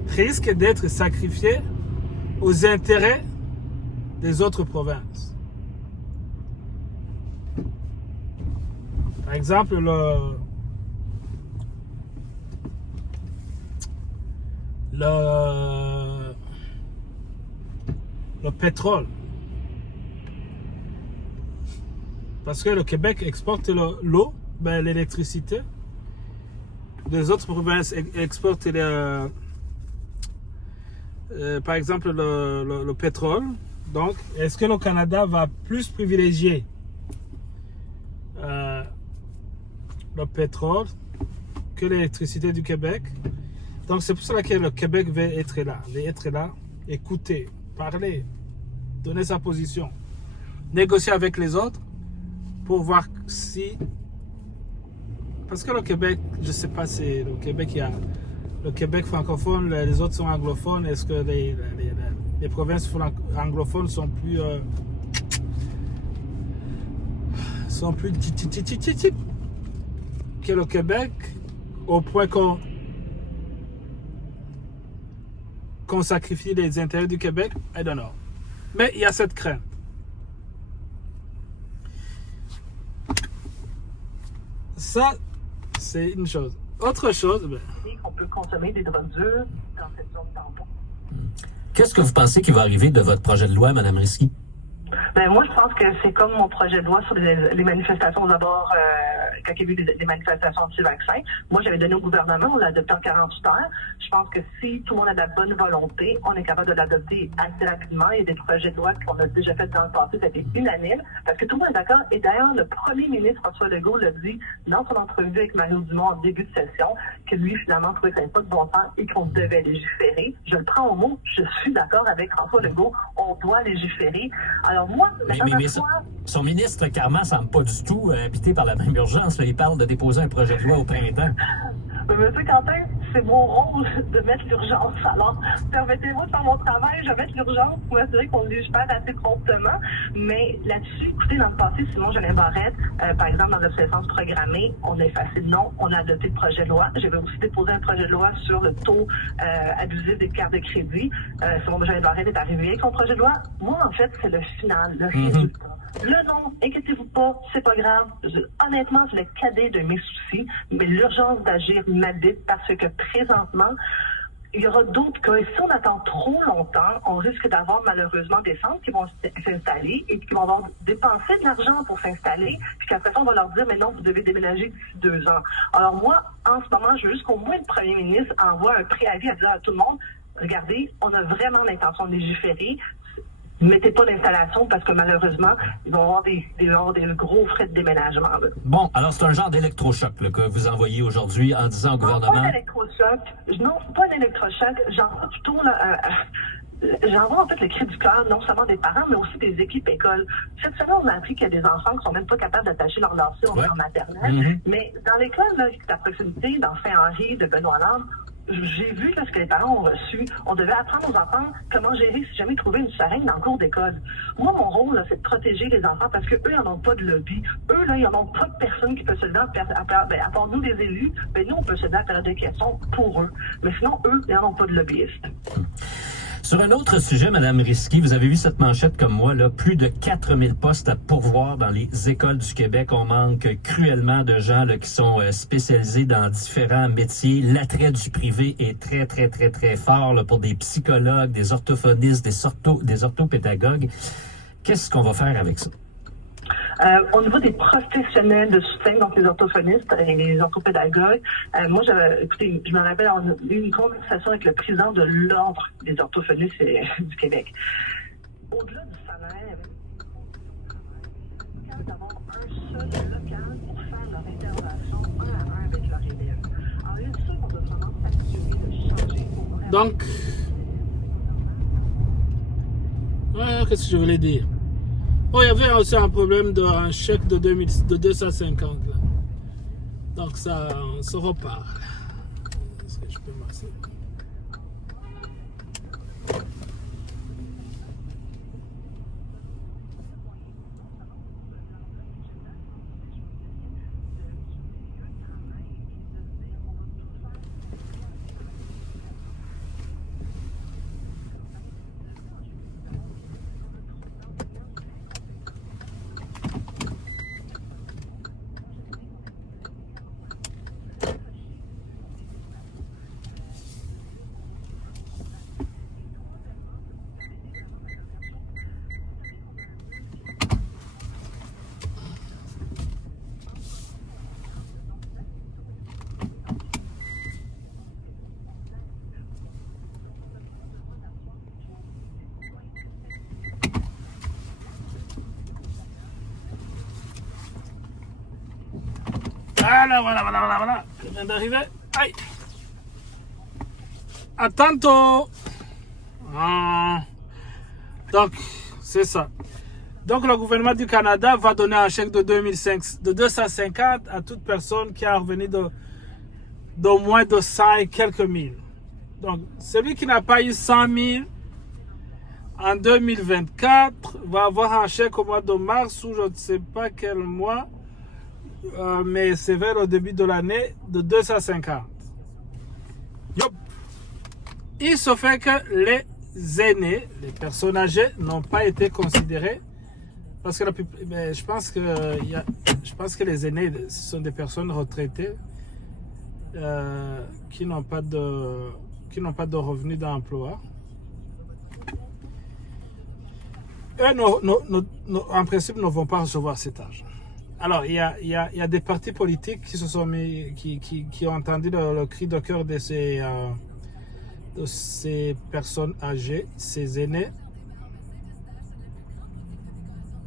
risquent d'être sacrifiés aux intérêts des autres provinces. Par exemple, le pétrole. Parce que le Québec exporte l'eau, l'électricité. Les autres provinces exportent par exemple le pétrole. Donc, est-ce que le Canada va plus privilégier le pétrole que l'électricité du Québec? Donc, c'est pour cela que le Québec veut être là, écouter, parler, donner sa position, négocier avec les autres pour voir si... Parce que le Québec, je ne sais pas si le Québec, il y a le Québec francophone, les autres sont anglophones. Est-ce que les provinces anglophones sont plus que le Québec, au point qu'on sacrifie les intérêts du Québec? I don't know. Mais il y a cette crainte. Ça, c'est une chose. Autre chose, on peut consommer des drogues dures dans cette zone tampon. Qu'est-ce que vous pensez qui va arriver de votre projet de loi, Mme Risky? Moi, je pense que c'est comme mon projet de loi sur les manifestations d'abord, quand il y a eu des manifestations anti-vaccins. Moi, j'avais donné au gouvernement, on l'a adopté en 48 heures. Je pense que si tout le monde a de la bonne volonté, on est capable de l'adopter assez rapidement. Il y a des projets de loi qu'on a déjà fait dans le passé, ça a été unanime, parce que tout le monde est d'accord. Et d'ailleurs, le premier ministre François Legault l'a dit dans son entrevue avec Mario Dumont en début de session, que lui, finalement, trouvait que ça n'avait pas de bon sens et qu'on devait légiférer. Je le prends au mot, je suis d'accord avec François Legault, on doit légiférer. Alors moi, mais son ministre, Carman, semble pas du tout habité par la même urgence. Là, il parle de déposer un projet de loi au printemps. Monsieur Quentin, c'est mon rôle de mettre l'urgence. Alors, permettez-moi de faire mon travail, je vais mettre l'urgence pour m'assurer qu'on légifère assez promptement. Mais là-dessus, écoutez, dans le passé, Simon Jolin Barrette, par exemple, dans l'obsolescence programmée, on a effacé le nom, on a adopté le projet de loi. J'avais aussi déposé un projet de loi sur le taux abusif des cartes de crédit. Simon Jolin Barrette est arrivé avec son projet de loi. Moi, en fait, c'est le final, le résultat. Le nom, inquiétez-vous pas, c'est pas grave. Honnêtement, c'est le cadet de mes soucis, mais l'urgence d'agir m'habite parce que présentement, il y aura d'autres cas. Et si on attend trop longtemps, on risque d'avoir malheureusement des centres qui vont s'installer et qui vont avoir dépensé de l'argent pour s'installer, puis qu'après ça, on va leur dire, mais non, vous devez déménager d'ici 2 ans. Alors moi, en ce moment, je veux juste qu'au moins le premier ministre envoie un préavis à dire à tout le monde, regardez, on a vraiment l'intention de légiférer. Ne mettez pas d'installation parce que malheureusement, ils vont avoir des gros frais de déménagement. Là. Bon, alors c'est un genre d'électrochoc là, que vous envoyez aujourd'hui en disant au gouvernement... Pas un électrochoc. Non, c'est pas un électrochoc. J'envoie plutôt... J'envoie en fait le cri du cœur, non seulement des parents, mais aussi des équipes écoles. Cette semaine, on a appris qu'il y a des enfants qui sont même pas capables d'attacher leur lacet en maternelle. Mais dans l'école là, qui est à proximité, dans Saint-Henri, de Benoît-Land, j'ai vu là, ce que les parents ont reçu. On devait apprendre aux enfants comment gérer si jamais ils trouvaient une seringue dans le cours d'école. Moi, mon rôle, là, c'est de protéger les enfants parce qu'eux, ils n'en ont pas de lobby. Eux, là, ils n'en ont pas de personne qui peut se lever à part nous, les élus. Ben, nous, on peut se lever à faire des questions pour eux. Mais sinon, eux, ils n'en ont pas de lobbyistes. Sur un autre sujet, Mme Risky, vous avez vu cette manchette comme moi, là, plus de 4000 postes à pourvoir dans les écoles du Québec. On manque cruellement de gens là, qui sont spécialisés dans différents métiers. L'attrait du privé est très, très, très, très fort là, pour des psychologues, des orthophonistes, des orthopédagogues. Qu'est-ce qu'on va faire avec ça? Au niveau des professionnels de soutien, donc les orthophonistes et les orthopédagogues, moi, écoutez, je me rappelle, on a eu une conversation avec le président de l'Ordre des orthophonistes du Québec. Au-delà du salaire, d'avoir un seul local pour faire leur intervention 1 à 1 avec leur élève. Alors, il y a ça qu'on doit vraiment s'assurer de changer pour vraiment... Donc, qu'est-ce que je voulais dire? Oh, il y avait aussi un problème d'un chèque de 250. Là. Donc, ça, on se reparle. Est-ce que je peux m'asseoir? Voilà. Je viens d'arriver. Aïe. À tantôt. Donc, c'est ça. Donc, le gouvernement du Canada va donner un chèque de 250 à toute personne qui a revenu d'au moins de 100 et quelques mille. Donc, celui qui n'a pas eu 100 000 en 2024 va avoir un chèque au mois de mars ou je ne sais pas quel mois. Mais c'est vers le début de l'année de 250. Yop. Il se fait que les aînés, les personnes âgées, n'ont pas été considérées parce que je pense que les aînés ce sont des personnes retraitées qui n'ont pas de revenus d'emploi. Eux, en principe, ne vont pas recevoir cet argent. Alors, il y a des partis politiques qui se sont mis, qui ont entendu le cri de cœur de ces personnes âgées, ces aînés,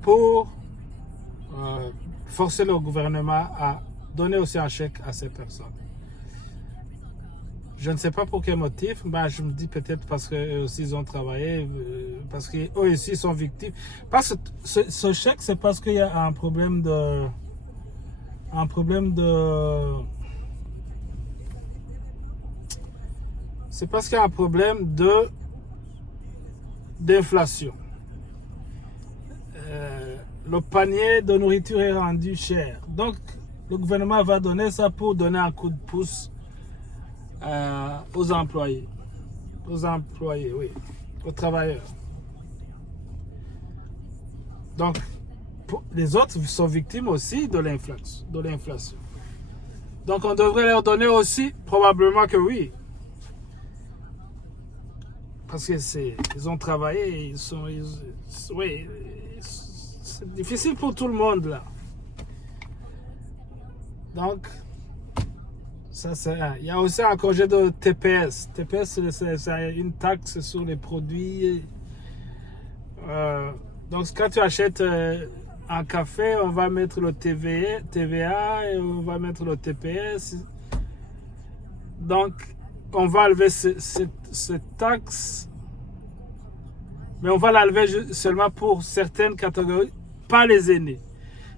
pour forcer le gouvernement à donner aussi un chèque à ces personnes. Je ne sais pas pour quel motif, mais je me dis peut-être parce qu'eux aussi ils ont travaillé, parce qu'eux aussi sont victimes. Parce que ce chèque, c'est parce qu'il y a un problème de c'est parce qu'il y a un problème d'inflation. Le panier de nourriture est rendu cher. Donc, le gouvernement va donner ça pour donner un coup de pouce aux employés. Aux employés, oui. Aux travailleurs. Donc, les autres sont victimes aussi de l'inflation. Donc, on devrait leur donner aussi, probablement que oui. Parce que ils ont travaillé, oui, c'est difficile pour tout le monde là. Donc, ça c'est un. Il y a aussi un congé de TPS. TPS, c'est une taxe sur les produits. Donc, quand tu achètes un café, on va mettre le TVA et on va mettre le TPS. Donc, on va enlever cette taxe, mais on va l'enlever seulement pour certaines catégories, pas les aînés.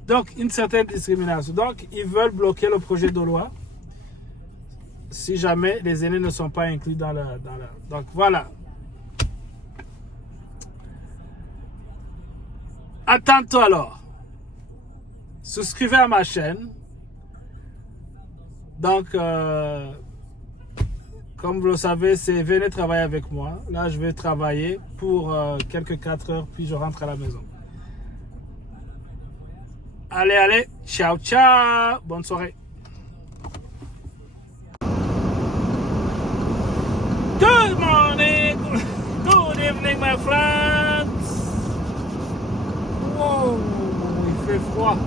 Donc, une certaine discrimination. Donc, ils veulent bloquer le projet de loi si jamais les aînés ne sont pas inclus dans la... Donc, voilà. À tantôt alors. Souscrivez à ma chaîne. Donc, comme vous le savez, c'est venez travailler avec moi. Là, je vais travailler pour quelques 4 heures, puis je rentre à la maison. Allez, ciao, ciao. Bonne soirée. Good morning. Good evening, my friends. Wow, il fait froid.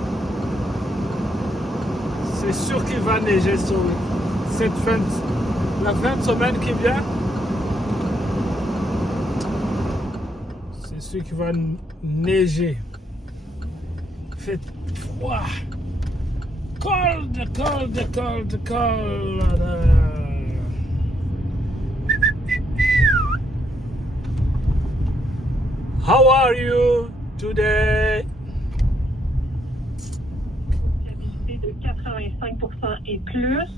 C'est sûr qu'il va neiger sur cette la fin de semaine qui vient. C'est sûr qu'il va neiger. Il fait froid. Cold. How are you today? De 85% et plus.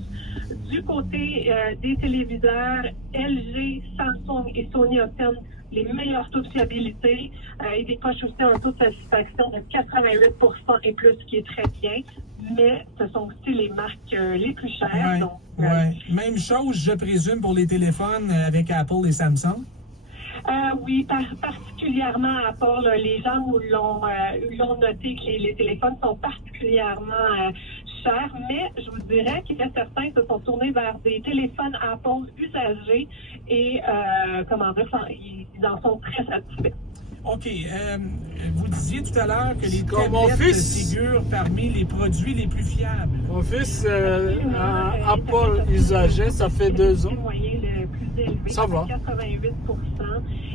Du côté des téléviseurs, LG, Samsung et Sony obtiennent les meilleurs taux de fiabilité et décochent aussi un taux de satisfaction de 88% et plus, ce qui est très bien. Mais ce sont aussi les marques les plus chères. Ouais, donc, ouais. Même chose, je présume, pour les téléphones avec Apple et Samsung. Oui, particulièrement Apple. Les gens nous l'ont noté que les téléphones sont particulièrement chers, mais je vous dirais qu'il y a certains qui se sont tournés vers des téléphones Apple usagés et, ils en sont très satisfaits. OK. Vous disiez tout à l'heure que les tablettes figurent parmi les produits les plus fiables. Mon fils, un Apple usagé, ça fait 2 ans. Ça va. 88%.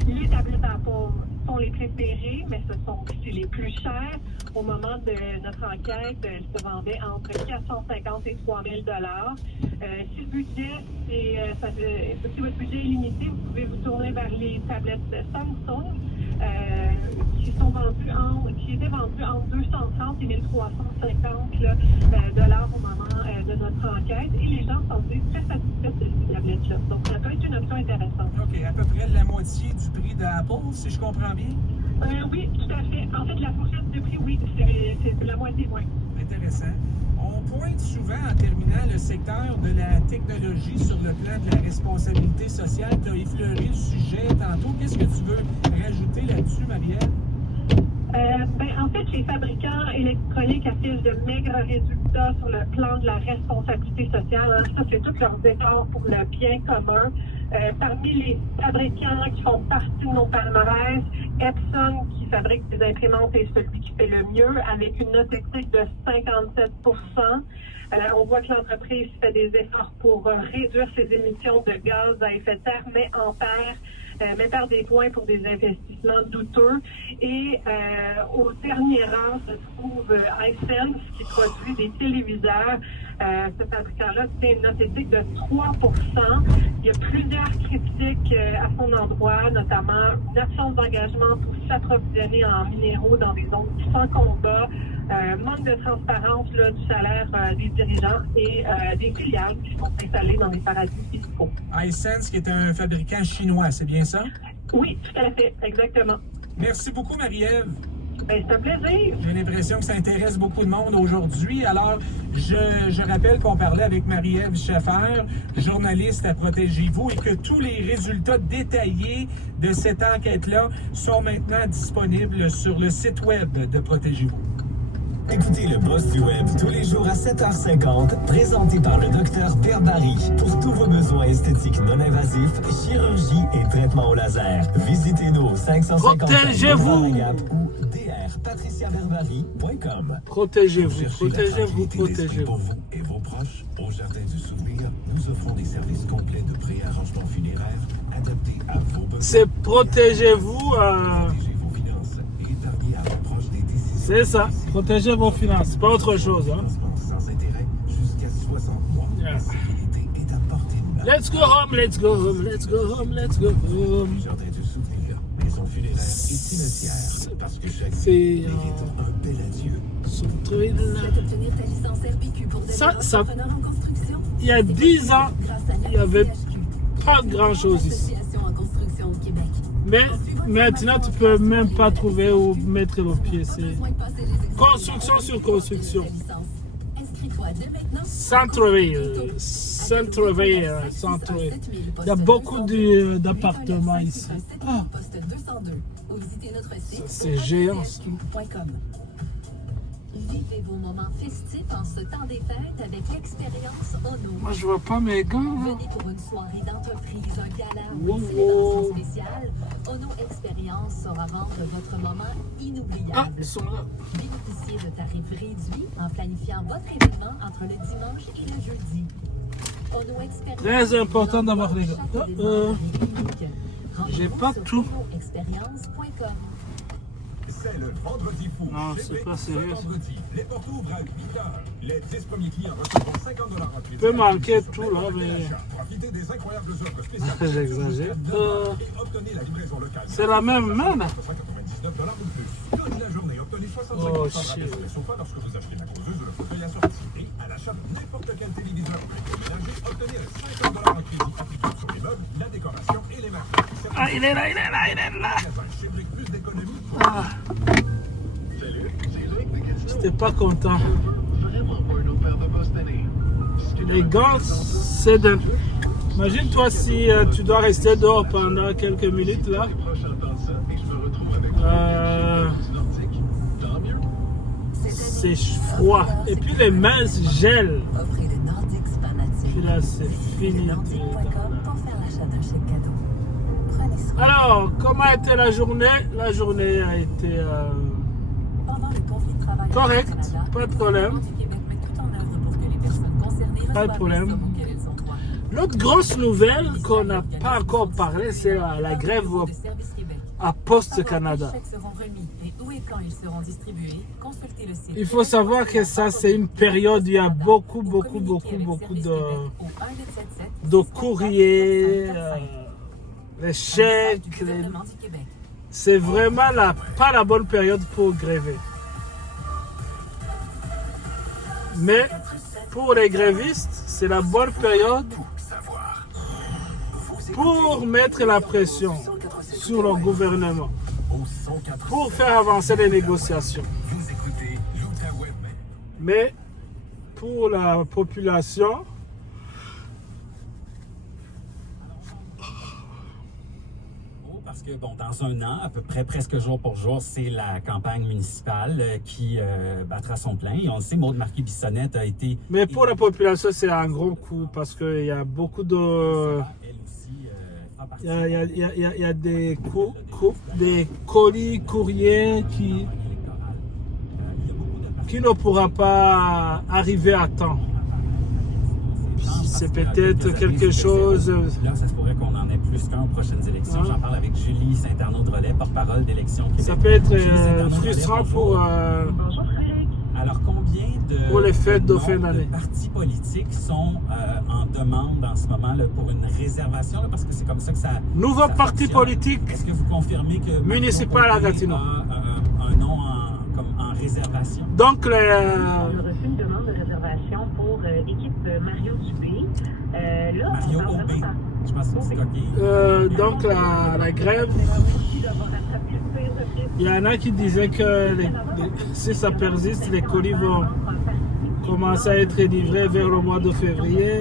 Les tablettes Apple sont les préférées, mais ce sont aussi les plus chères. Au moment de notre enquête, elles se vendaient entre 450 et 3 000 $. Si le budget, si votre budget est limité, vous pouvez vous tourner vers les tablettes Samsung qui étaient vendues entre 230 et 1350 $ au moment de notre enquête. Et les gens sont très satisfaits de ces tablettes-là. Donc, ça peut être une option intéressante. OK. À peu près la moitié du prix d'Apple, si je comprends bien? Oui, tout à fait. En fait, la fourchette de prix, oui, c'est la moitié, oui. Intéressant. On pointe souvent, en terminant, le secteur de la technologie sur le plan de la responsabilité sociale. Tu as effleuré le sujet tantôt. Qu'est-ce que tu veux rajouter là-dessus, Marielle? En fait, les fabricants électroniques affichent de maigres résultats sur le plan de la responsabilité sociale. Ça, c'est tous leurs efforts pour le bien commun. Parmi les fabricants qui font partie de nos palmarès, Epson, qui fabrique des imprimantes, est celui qui fait le mieux, avec une note éthique de 57%. On voit que l'entreprise fait des efforts pour réduire ses émissions de gaz à effet de serre, mais perd des points pour des investissements douteux. Et au dernier rang se trouve iSense, qui produit des téléviseurs. Ce fabricant-là tient une note éthique de 3%. Il y a plusieurs critiques à son endroit, notamment une absence d'engagement pour s'approvisionner en minéraux dans des zones sans combat, manque de transparence là, du salaire des dirigeants et des filiales qui sont installées dans les paradis fiscaux. iSense, qui est un fabricant chinois, c'est bien ça? Oui, tout à fait, exactement. Merci beaucoup, Marie-Ève. Ben, c'est un plaisir. J'ai l'impression que ça intéresse beaucoup de monde aujourd'hui. Alors, je rappelle qu'on parlait avec Marie-Ève Schaffer, journaliste à Protégez-vous, et que tous les résultats détaillés de cette enquête-là sont maintenant disponibles sur le site web de Protégez-vous. Écoutez le Boss du Web tous les jours à 7h50, présenté par le Dr Berbari. Pour tous vos besoins esthétiques non invasifs, chirurgie et traitement au laser. Visitez-nous au 550 Protégez-vous ou drpatriciaberbari.com. Protégez-vous, protégez-vous, Pour protégez-vous. vous et vos proches, au Jardin du Souvenir, nous offrons des services complets de préarrangement funéraire adaptés à vos besoins. C'est protégez-vous. Protégez vos finances et épargnez à vos proches des décisions. C'est ça, protégez vos finances, pas autre chose. Hein. Sans intérêt jusqu'à 60 mois. Yeah. La sécurité est à portée de main. Let's go home, let's go home, let's go home, let's go home. Jardin du Souvenir, maison funéraire et cimetière. Parce que chaque C'est mérite un bel adieu. son truc là. Obtenir ta licence RPQ pour Ça, devenir entrepreneur en construction. Il y a 10 ans, il n'y avait pas grand chose ici. Association en construction au Québec. Mais maintenant, tu peux même pas trouver où mettre le pied. C'est construction sur construction. Inscris-toi dès maintenant. Centre-ville, centre-ville, centre-ville. Il y a beaucoup d'appartements ici. Ah, Poste 202 ou visitez notre site c'est géant, ça. RPQ.com. Vivez vos moments festifs en ce temps des fêtes avec l'expérience Ono. moi je vois pas mes gars. Venez pour une soirée d'entreprise, un gala ou Wow, une célébration spéciale. Ono Expérience saura rendre votre moment Ah, inoubliable. ils sont là. Bénéficiez de tarifs réduits en planifiant votre événement entre le dimanche et le jeudi. Ono Expérience. Très important d'avoir les gars. J'ai pas tout. Expérience.com. C'est le vendredi fou. Non, Chez c'est Vic, pas ce sérieux. vendredi, les portes ouvrent à 8h. Les 10 premiers clients recevront 50$ en crédit. Peut manquer tout là, mais Profitez des incroyables offres spéciales. j'exagère. Et obtenez la livraison locale. C'est la même main là. 199$ ou plus. Toute la journée, obtenez 65% Oh, de rabais shit. sur les sofas lorsque vous achetez la causeuse ou le fauteuil assorti. Et à l'achat de n'importe quel téléviseur ou électroménager, obtenez 50$ en crédit appliqué sur les meubles, la décoration et les matériaux. Ah, il est là, il est là, il est là. Chez Brick, plus d'économie. Ah. J'étais pas content. Les gants, c'est de... Imagine-toi si tu dois rester dehors pendant quelques minutes là. C'est froid. Et puis les mains gèlent. Offrez le Nordic Spa Nature. Puis là, c'est fini. Nordic.com pour faire l'achat d'un chèque cadeau. Prenez soin. Alors, comment a été la journée? La journée a été Pendant le conflit de travail correcte, au Canada, pas de problème. le gouvernement du Québec met tout en œuvre pour que les personnes concernées Pas de reçoivent problème. les sommes auxquelles elles ont droit. L'autre grosse nouvelle qu'on n'a pas encore parlé, c'est la grève De Service Québec. à Poste Canada. Les chèques seront remis et où et quand ils seront distribués, consultez le site. Il faut savoir que ça, c'est une période où il y a beaucoup de courriers, les chèques. C'est vraiment pas la bonne période pour gréver. Mais pour les grévistes, c'est la bonne période pour mettre la pression sur le gouvernement, pour faire avancer les négociations. Mais pour la population, parce que bon, dans un an, à peu près presque jour pour jour, c'est la campagne municipale qui battra son plein. Et on le sait, Maude Marquis-Bissonnette a été... Mais pour la population, c'est un gros coup parce qu'il y a beaucoup de... Il y a des colis, courriers qui ne pourra pas arriver à temps. C'est peut-être quelque chose... Là, ça se pourrait qu'on en ait plus qu'un aux prochaines élections. J'en parle avec Julie Saint-Arnaud-de-Relais, porte-parole d'Élections Québec. Ça peut être frustrant pour... Alors, combien pour les fêtes de fin d'année. De partis politiques sont en demande en ce moment là, pour une réservation, là, parce que c'est comme ça que ça... Nouveau parti politique. Est-ce que vous confirmez que... Municipal à Gatineau. Un nom comme en réservation. Donc, On a reçu une demande de réservation pour équipe Mario Dubé. Là, Mario on parle Aubé. vraiment Je pense que c'est OK. donc la grève, il y en a qui disaient que si ça persiste, les colis vont commencer à être livrés vers le mois de février.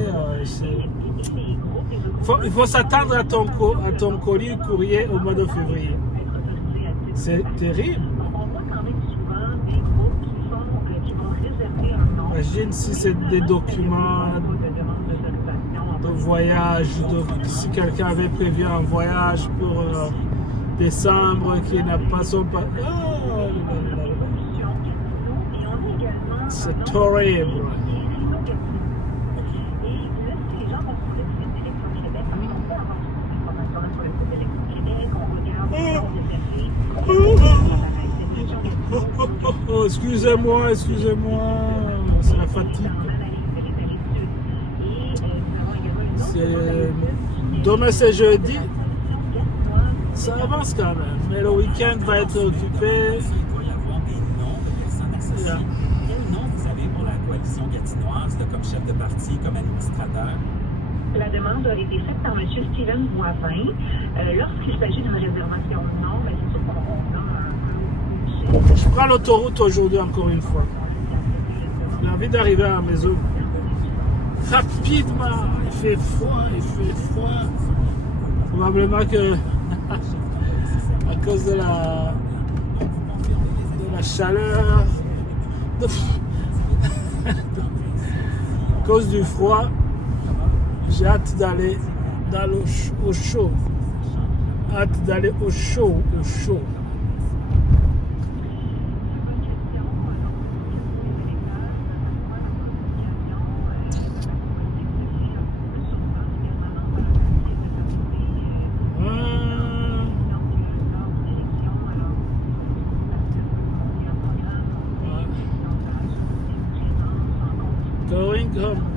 Il faut s'attendre à ton colis courrier au mois de février. C'est terrible. Imagine si c'est des documents de voyage, si quelqu'un avait prévu un voyage pour décembre qui n'a pas son pas. Oh, c'est horrible. Oh, excusez-moi, c'est la fatigue. Demain c'est jeudi, ça avance quand même, mais le week-end va être occupé. Quel nom vous avez pour la coalition gatinoise, comme chef de parti, comme administrateur? La demande a été faite par M. Steven Boivin. Lorsqu'il s'agit d'une réservation de nom, c'est sûr qu'on a Je prends l'autoroute aujourd'hui encore une fois. J'ai envie d'arriver à la maison. Rapidement, il fait froid. Probablement que à cause de la chaleur, à cause du froid, j'ai hâte d'aller au chaud.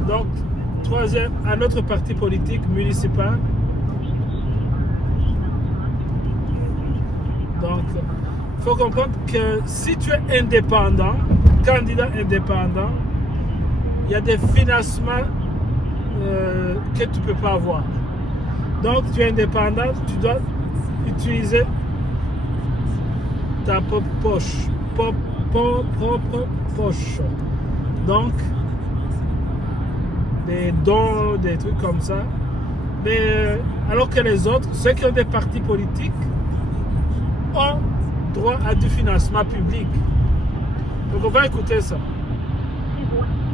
Donc, troisième, un autre parti politique municipal. Donc, il faut comprendre que si tu es indépendant, candidat indépendant, il y a des financements que tu ne peux pas avoir. Donc, tu es indépendant, tu dois utiliser ta propre poche. Donc, des dons, des trucs comme ça. Mais alors que les autres, ceux qui ont des partis politiques, ont droit à du financement public. Donc on va écouter ça.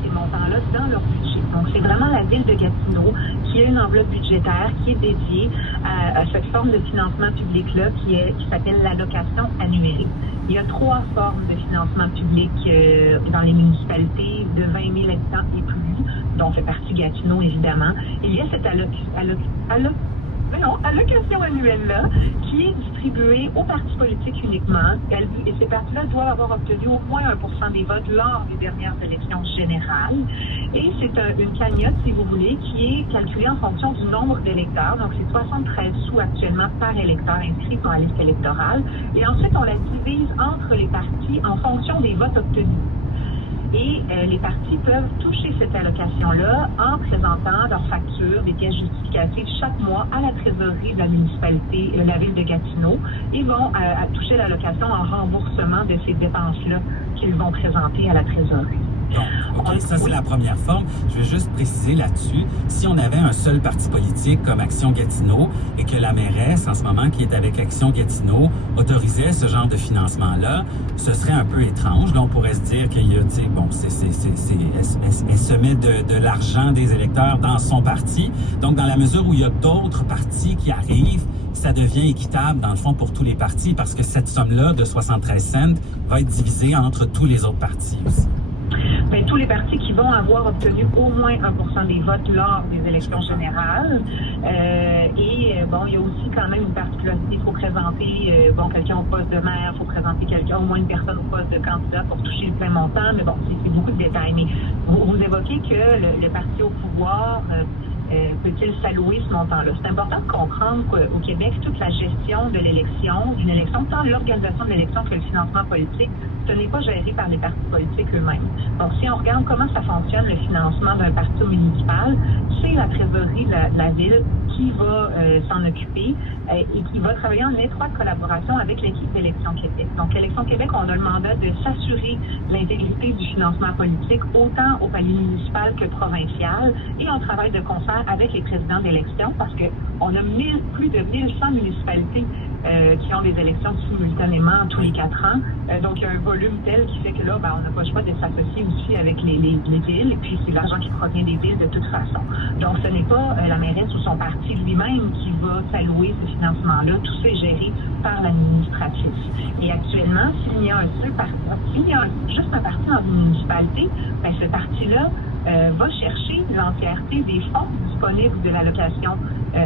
Ces montants-là dans leur budget. Donc c'est vraiment la ville de Gatineau qui a une enveloppe budgétaire qui est dédiée à cette forme de financement public-là qui s'appelle l'allocation annuelle. Il y a 3 formes de financement public dans les municipalités de 20 000 habitants et plus, dont fait partie Gatineau, évidemment. Il y a cette allocation annuelle-là qui est distribuée aux partis politiques uniquement. Et ces partis-là doivent avoir obtenu au moins 1% des votes lors des dernières élections générales. Et c'est une cagnotte, si vous voulez, qui est calculée en fonction du nombre d'électeurs. Donc, c'est 73 sous actuellement par électeur inscrit dans la liste électorale. Et ensuite, on la divise entre les partis en fonction des votes obtenus. Et les partis peuvent toucher cette allocation-là en présentant leurs factures, des pièces justificatives chaque mois à la trésorerie de la municipalité, la ville de Gatineau. Ils vont toucher l'allocation en remboursement de ces dépenses-là qu'ils vont présenter à la trésorerie. Donc, OK, ça c'est la première forme. Je vais juste préciser là-dessus, si on avait un seul parti politique comme Action Gatineau et que la mairesse, en ce moment, qui est avec Action Gatineau, autorisait ce genre de financement-là, ce serait un peu étrange. Là, on pourrait se dire qu'il y a, tu sais, bon, elle se met de l'argent des électeurs dans son parti. Donc, dans la mesure où il y a d'autres partis qui arrivent, ça devient équitable, dans le fond, pour tous les partis, parce que cette somme-là de 73 cents va être divisée entre tous les autres partis aussi. Bien, tous les partis qui vont avoir obtenu au moins 1% des votes lors des élections générales. Il y a aussi quand même une particularité. Il faut présenter quelqu'un au poste de maire, il faut présenter quelqu'un, au moins une personne au poste de candidat pour toucher le plein montant. Mais bon, c'est beaucoup de détails. Mais vous évoquez que le parti au pouvoir peut-il s'allouer ce montant-là? C'est important de comprendre qu'au Québec, toute la gestion de l'élection, d'une élection, tant l'organisation de l'élection que le financement politique, ce n'est pas géré par les partis politiques eux-mêmes. Donc, si on regarde comment ça fonctionne, le financement d'un parti municipal, c'est la trésorerie de la ville qui va s'en occuper et qui va travailler en étroite collaboration avec l'équipe d'Élection Québec. Donc, Élection Québec, on a le mandat de s'assurer l'intégrité du financement politique, autant au palier municipal que provincial, et on travaille de concert avec les présidents d'élection parce qu'on a plus de 1100 municipalités qui ont des élections simultanément tous les 4 ans. Donc, il y a un volume tel qui fait que là, on n'a pas le choix de s'associer aussi avec les villes, et puis c'est l'argent qui provient des villes de toute façon. Donc, ce n'est pas la mairesse ou son parti lui-même qui va s'allouer ce financement-là. Tout ça est géré par l'administratif. Et actuellement, s'il y a juste un parti dans une municipalité, ce parti-là va chercher l'entièreté des fonds disponibles de l'allocation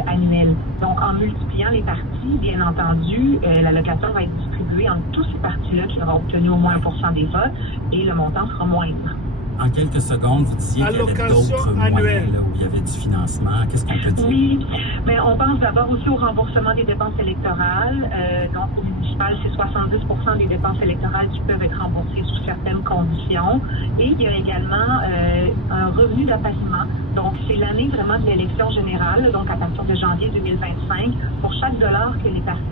annuelle. Donc, en multipliant les partis, bien entendu, l'allocation va être distribuée entre tous ces partis-là qui auront obtenu au moins 1% des votes et le montant sera moindre. En quelques secondes, vous disiez qu'il y avait d'autres moyens là, où il y avait du financement. Qu'est-ce qu'on peut dire? Oui, mais on pense d'abord aussi au remboursement des dépenses électorales. Donc, au municipal, c'est 70% des dépenses électorales qui peuvent être remboursées sous certaines conditions. Et il y a également un revenu d'appâtement. Donc, c'est l'année vraiment de l'élection générale, donc à partir de janvier 2025. Pour chaque dollar que les partis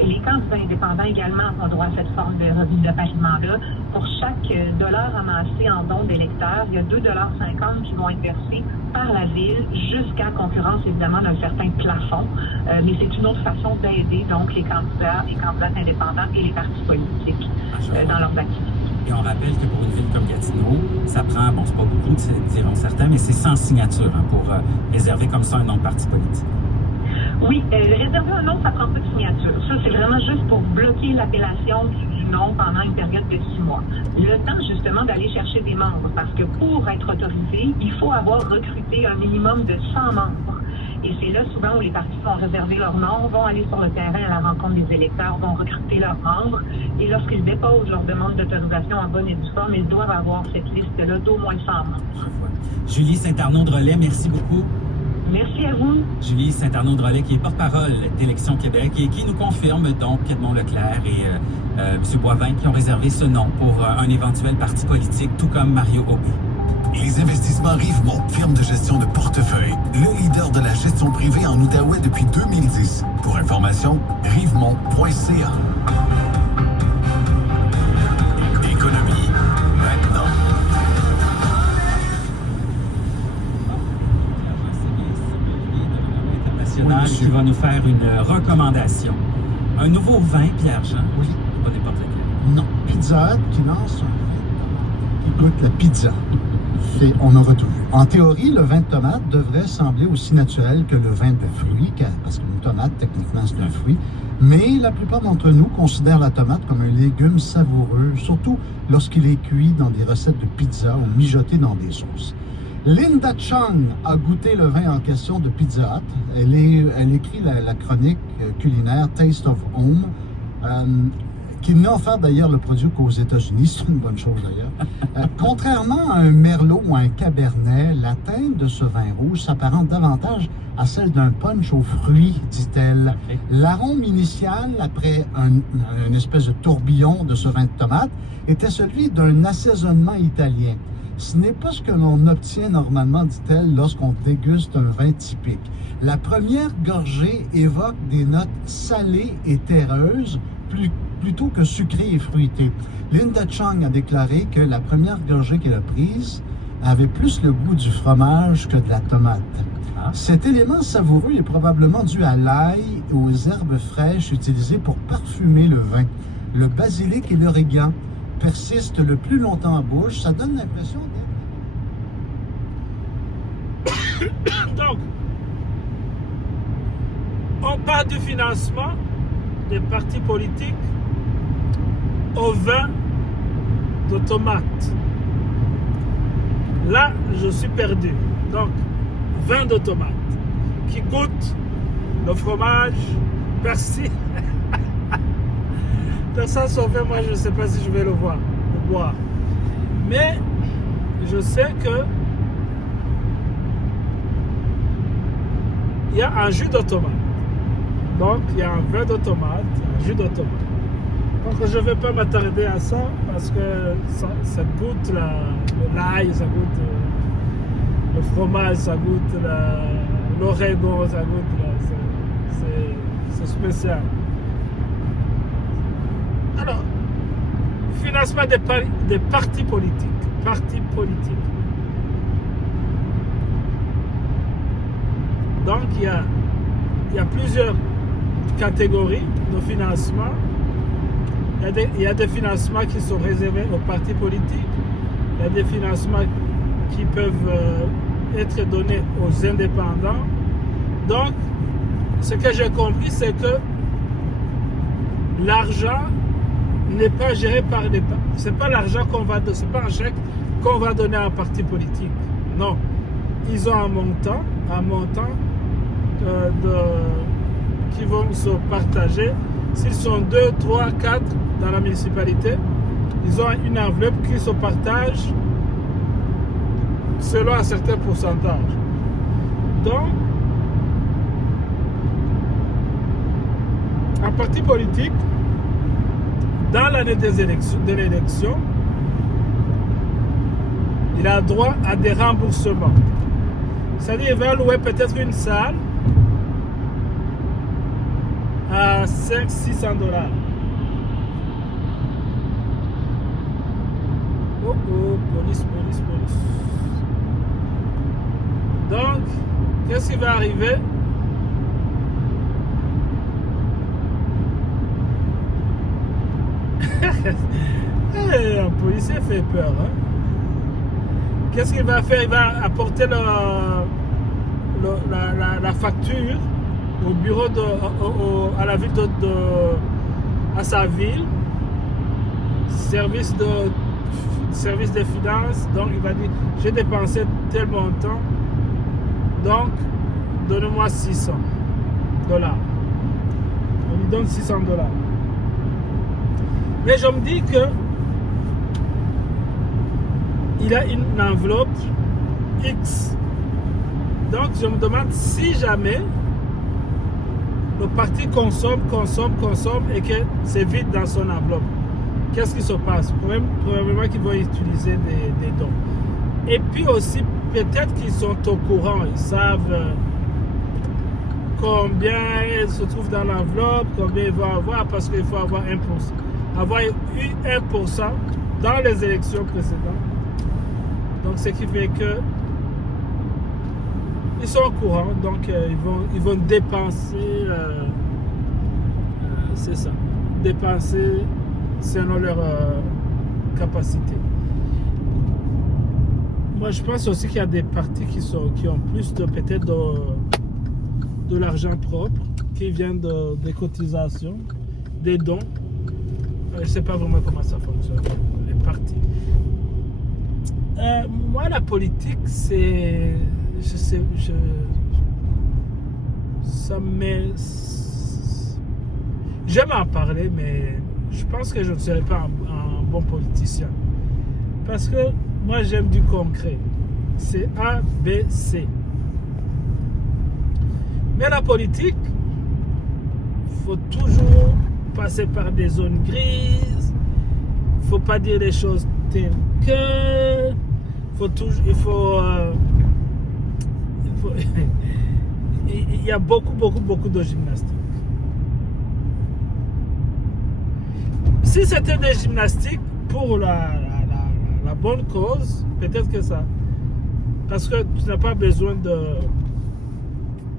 et les candidats indépendants également ont droit à cette forme de revenu d'appâtement-là. Pour chaque dollar amassé en dons d'électeurs, il y a 2,50 $ qui vont être versés par la ville jusqu'à concurrence, évidemment, d'un certain plafond. Mais c'est une autre façon d'aider donc les candidats indépendants et les partis politiques dans leurs activités. Et on rappelle que pour une ville comme Gatineau, ça prend, c'est pas beaucoup, diront certains, mais c'est 100 signatures pour réserver comme ça un nom de parti politique. Oui, réserver un nom, ça prend pas de signature. Ça, c'est vraiment juste pour bloquer l'appellation du nom pendant une période de 6 mois. Le temps, justement, d'aller chercher des membres, parce que pour être autorisé, il faut avoir recruté un minimum de 100 membres. Et c'est là, souvent, où les partis vont réserver leur nom, vont aller sur le terrain à la rencontre des électeurs, vont recruter leurs membres. Et lorsqu'ils déposent leur demande d'autorisation en bonne et due forme, ils doivent avoir cette liste-là d'au moins 100 membres. Julie Saint-Arnaud-Drolet, merci beaucoup. Merci à vous. Julie Saint-Arnaud-Drolet, qui est porte-parole d'Élection Québec et qui nous confirme donc qu'Edmond Leclerc et M. Boivin qui ont réservé ce nom pour un éventuel parti politique, tout comme Mario Aubu. Les investissements Rivemont, firme de gestion de portefeuille, le leader de la gestion privée en Outaouais depuis 2010. Pour information, rivemont.ca. Économie, maintenant. Qui va nous faire une recommandation. Un nouveau vin, Pierre-Jean. Oui. Pas n'importe lequel. Non. Pizza Hut qui lance un vin qui goûte la pizza. On aura tout vu. En théorie, le vin de tomate devrait sembler aussi naturel que le vin de fruits, parce qu'une tomate, techniquement, c'est un fruit. Mais la plupart d'entre nous considèrent la tomate comme un légume savoureux, surtout lorsqu'il est cuit dans des recettes de pizza ou mijoté dans des sauces. Linda Chung a goûté le vin en question de Pizza Hut. Elle écrit la chronique culinaire Taste of Home, qui n'a offert d'ailleurs le produit qu'aux États-Unis. C'est une bonne chose d'ailleurs. Contrairement à un Merlot ou un Cabernet, la teinte de ce vin rouge s'apparente davantage à celle d'un punch aux fruits, dit-elle. L'arôme initial, après une espèce de tourbillon de ce vin de tomate, était celui d'un assaisonnement italien. Ce n'est pas ce que l'on obtient normalement, dit-elle, lorsqu'on déguste un vin typique. La première gorgée évoque des notes salées et terreuses plutôt que sucrées et fruitées. Linda Chung a déclaré que la première gorgée qu'elle a prise avait plus le goût du fromage que de la tomate. Cet élément savoureux est probablement dû à l'ail et aux herbes fraîches utilisées pour parfumer le vin. Le basilic et l'origan persiste le plus longtemps en bouche, ça donne l'impression d'être... Donc, on parle du financement des partis politiques au vin de tomate. Là, je suis perdu. Donc, vin de tomate qui goûte le fromage, persil. Personne s'en fait, moi je ne sais pas si je vais le boire. Mais je sais que il y a un jus d'automate. Donc, il y a un vin d'automate, un jus d'automate. Donc, je ne vais pas m'attarder à ça parce que ça goûte l'ail, ça goûte le fromage, ça goûte l'origan, ça goûte... C'est spécial. Alors, financement des partis politiques. Partis politiques. Donc, il y a plusieurs catégories de financement. Il y a des financements qui sont réservés aux partis politiques. Il y a des financements qui peuvent être donnés aux indépendants. Donc, ce que j'ai compris, c'est que l'argent n'est pas géré par les... C'est pas l'argent qu'on va... C'est pas un chèque qu'on va donner à un parti politique. Non. Ils ont un montant qui vont se partager. S'ils sont 2, 3, 4 dans la municipalité, ils ont une enveloppe qui se partage selon un certain pourcentage. Donc, un parti politique, dans l'année de l'élection, il a droit à des remboursements. C'est-à-dire qu'il va louer peut-être une salle à 500-600$. Oh, police. Donc, qu'est-ce qui va arriver? Un policier fait peur. Hein? Qu'est-ce qu'il va faire? Il va apporter la facture au bureau à la ville à sa ville, service des finances. Donc il va dire j'ai dépensé tel montant, donc donnez-moi $600. On lui donne $600. Mais je me dis que il a une enveloppe X. Donc je me demande si jamais le parti consomme et que c'est vide dans son enveloppe. Qu'est-ce qui se passe? Probablement qu'ils vont utiliser des dons. Et puis aussi, peut-être qu'ils sont au courant, ils savent combien il se trouve dans l'enveloppe, combien ils vont avoir, parce qu'il faut avoir 1%. Avoir eu 1% dans les élections précédentes. Donc, ce qui fait que ils sont au courant, donc ils vont dépenser, c'est ça, dépenser selon leur capacité. Moi, je pense aussi qu'il y a des partis qui ont plus de peut-être de l'argent propre, qui viennent des cotisations, des dons. Je ne sais pas vraiment comment ça fonctionne, les partis. Moi, la politique, c'est... J'aime en parler, mais je pense que je ne serai pas un bon politicien. Parce que moi, j'aime du concret. C'est A, B, C. Mais la politique, il faut toujours passer par des zones grises. Il ne faut pas dire les choses telles que... Il y a beaucoup de gymnastique. Si c'était des gymnastiques pour la bonne cause, peut-être que ça. Parce que tu n'as pas besoin de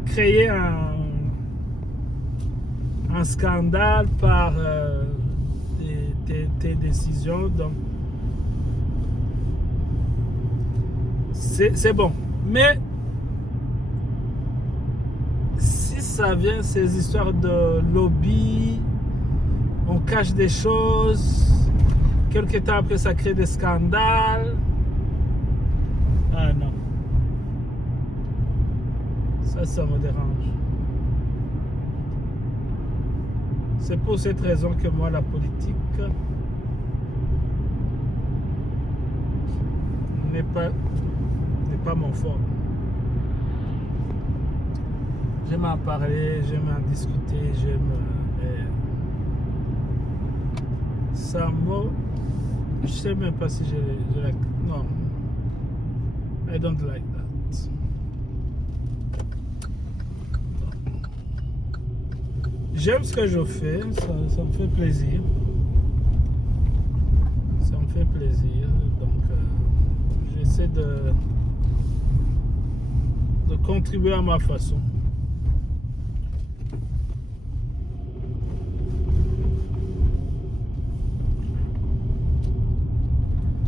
créer un scandale par tes décisions. Donc, c'est bon. Mais si ça vient, ces histoires de lobby, on cache des choses, quelques temps après ça crée des scandales. Ah non. Ça me dérange. C'est pour cette raison que moi, la politique n'est pas mon fort. J'aime en parler, j'aime en discuter, ça me... Je sais même pas si je la... Non. I don't like that. J'aime ce que je fais, ça me fait plaisir. Ça me fait plaisir, donc j'essaie de contribuer à ma façon.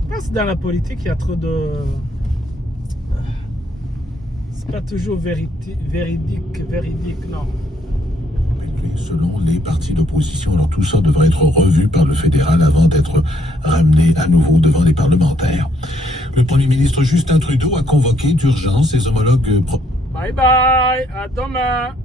Je pense que dans la politique, il y a trop de... C'est pas toujours véridique, non. Selon les partis d'opposition, alors tout ça devrait être revu par le fédéral avant d'être ramené à nouveau devant les parlementaires. Le premier ministre Justin Trudeau a convoqué d'urgence ses homologues... Bye bye, à demain.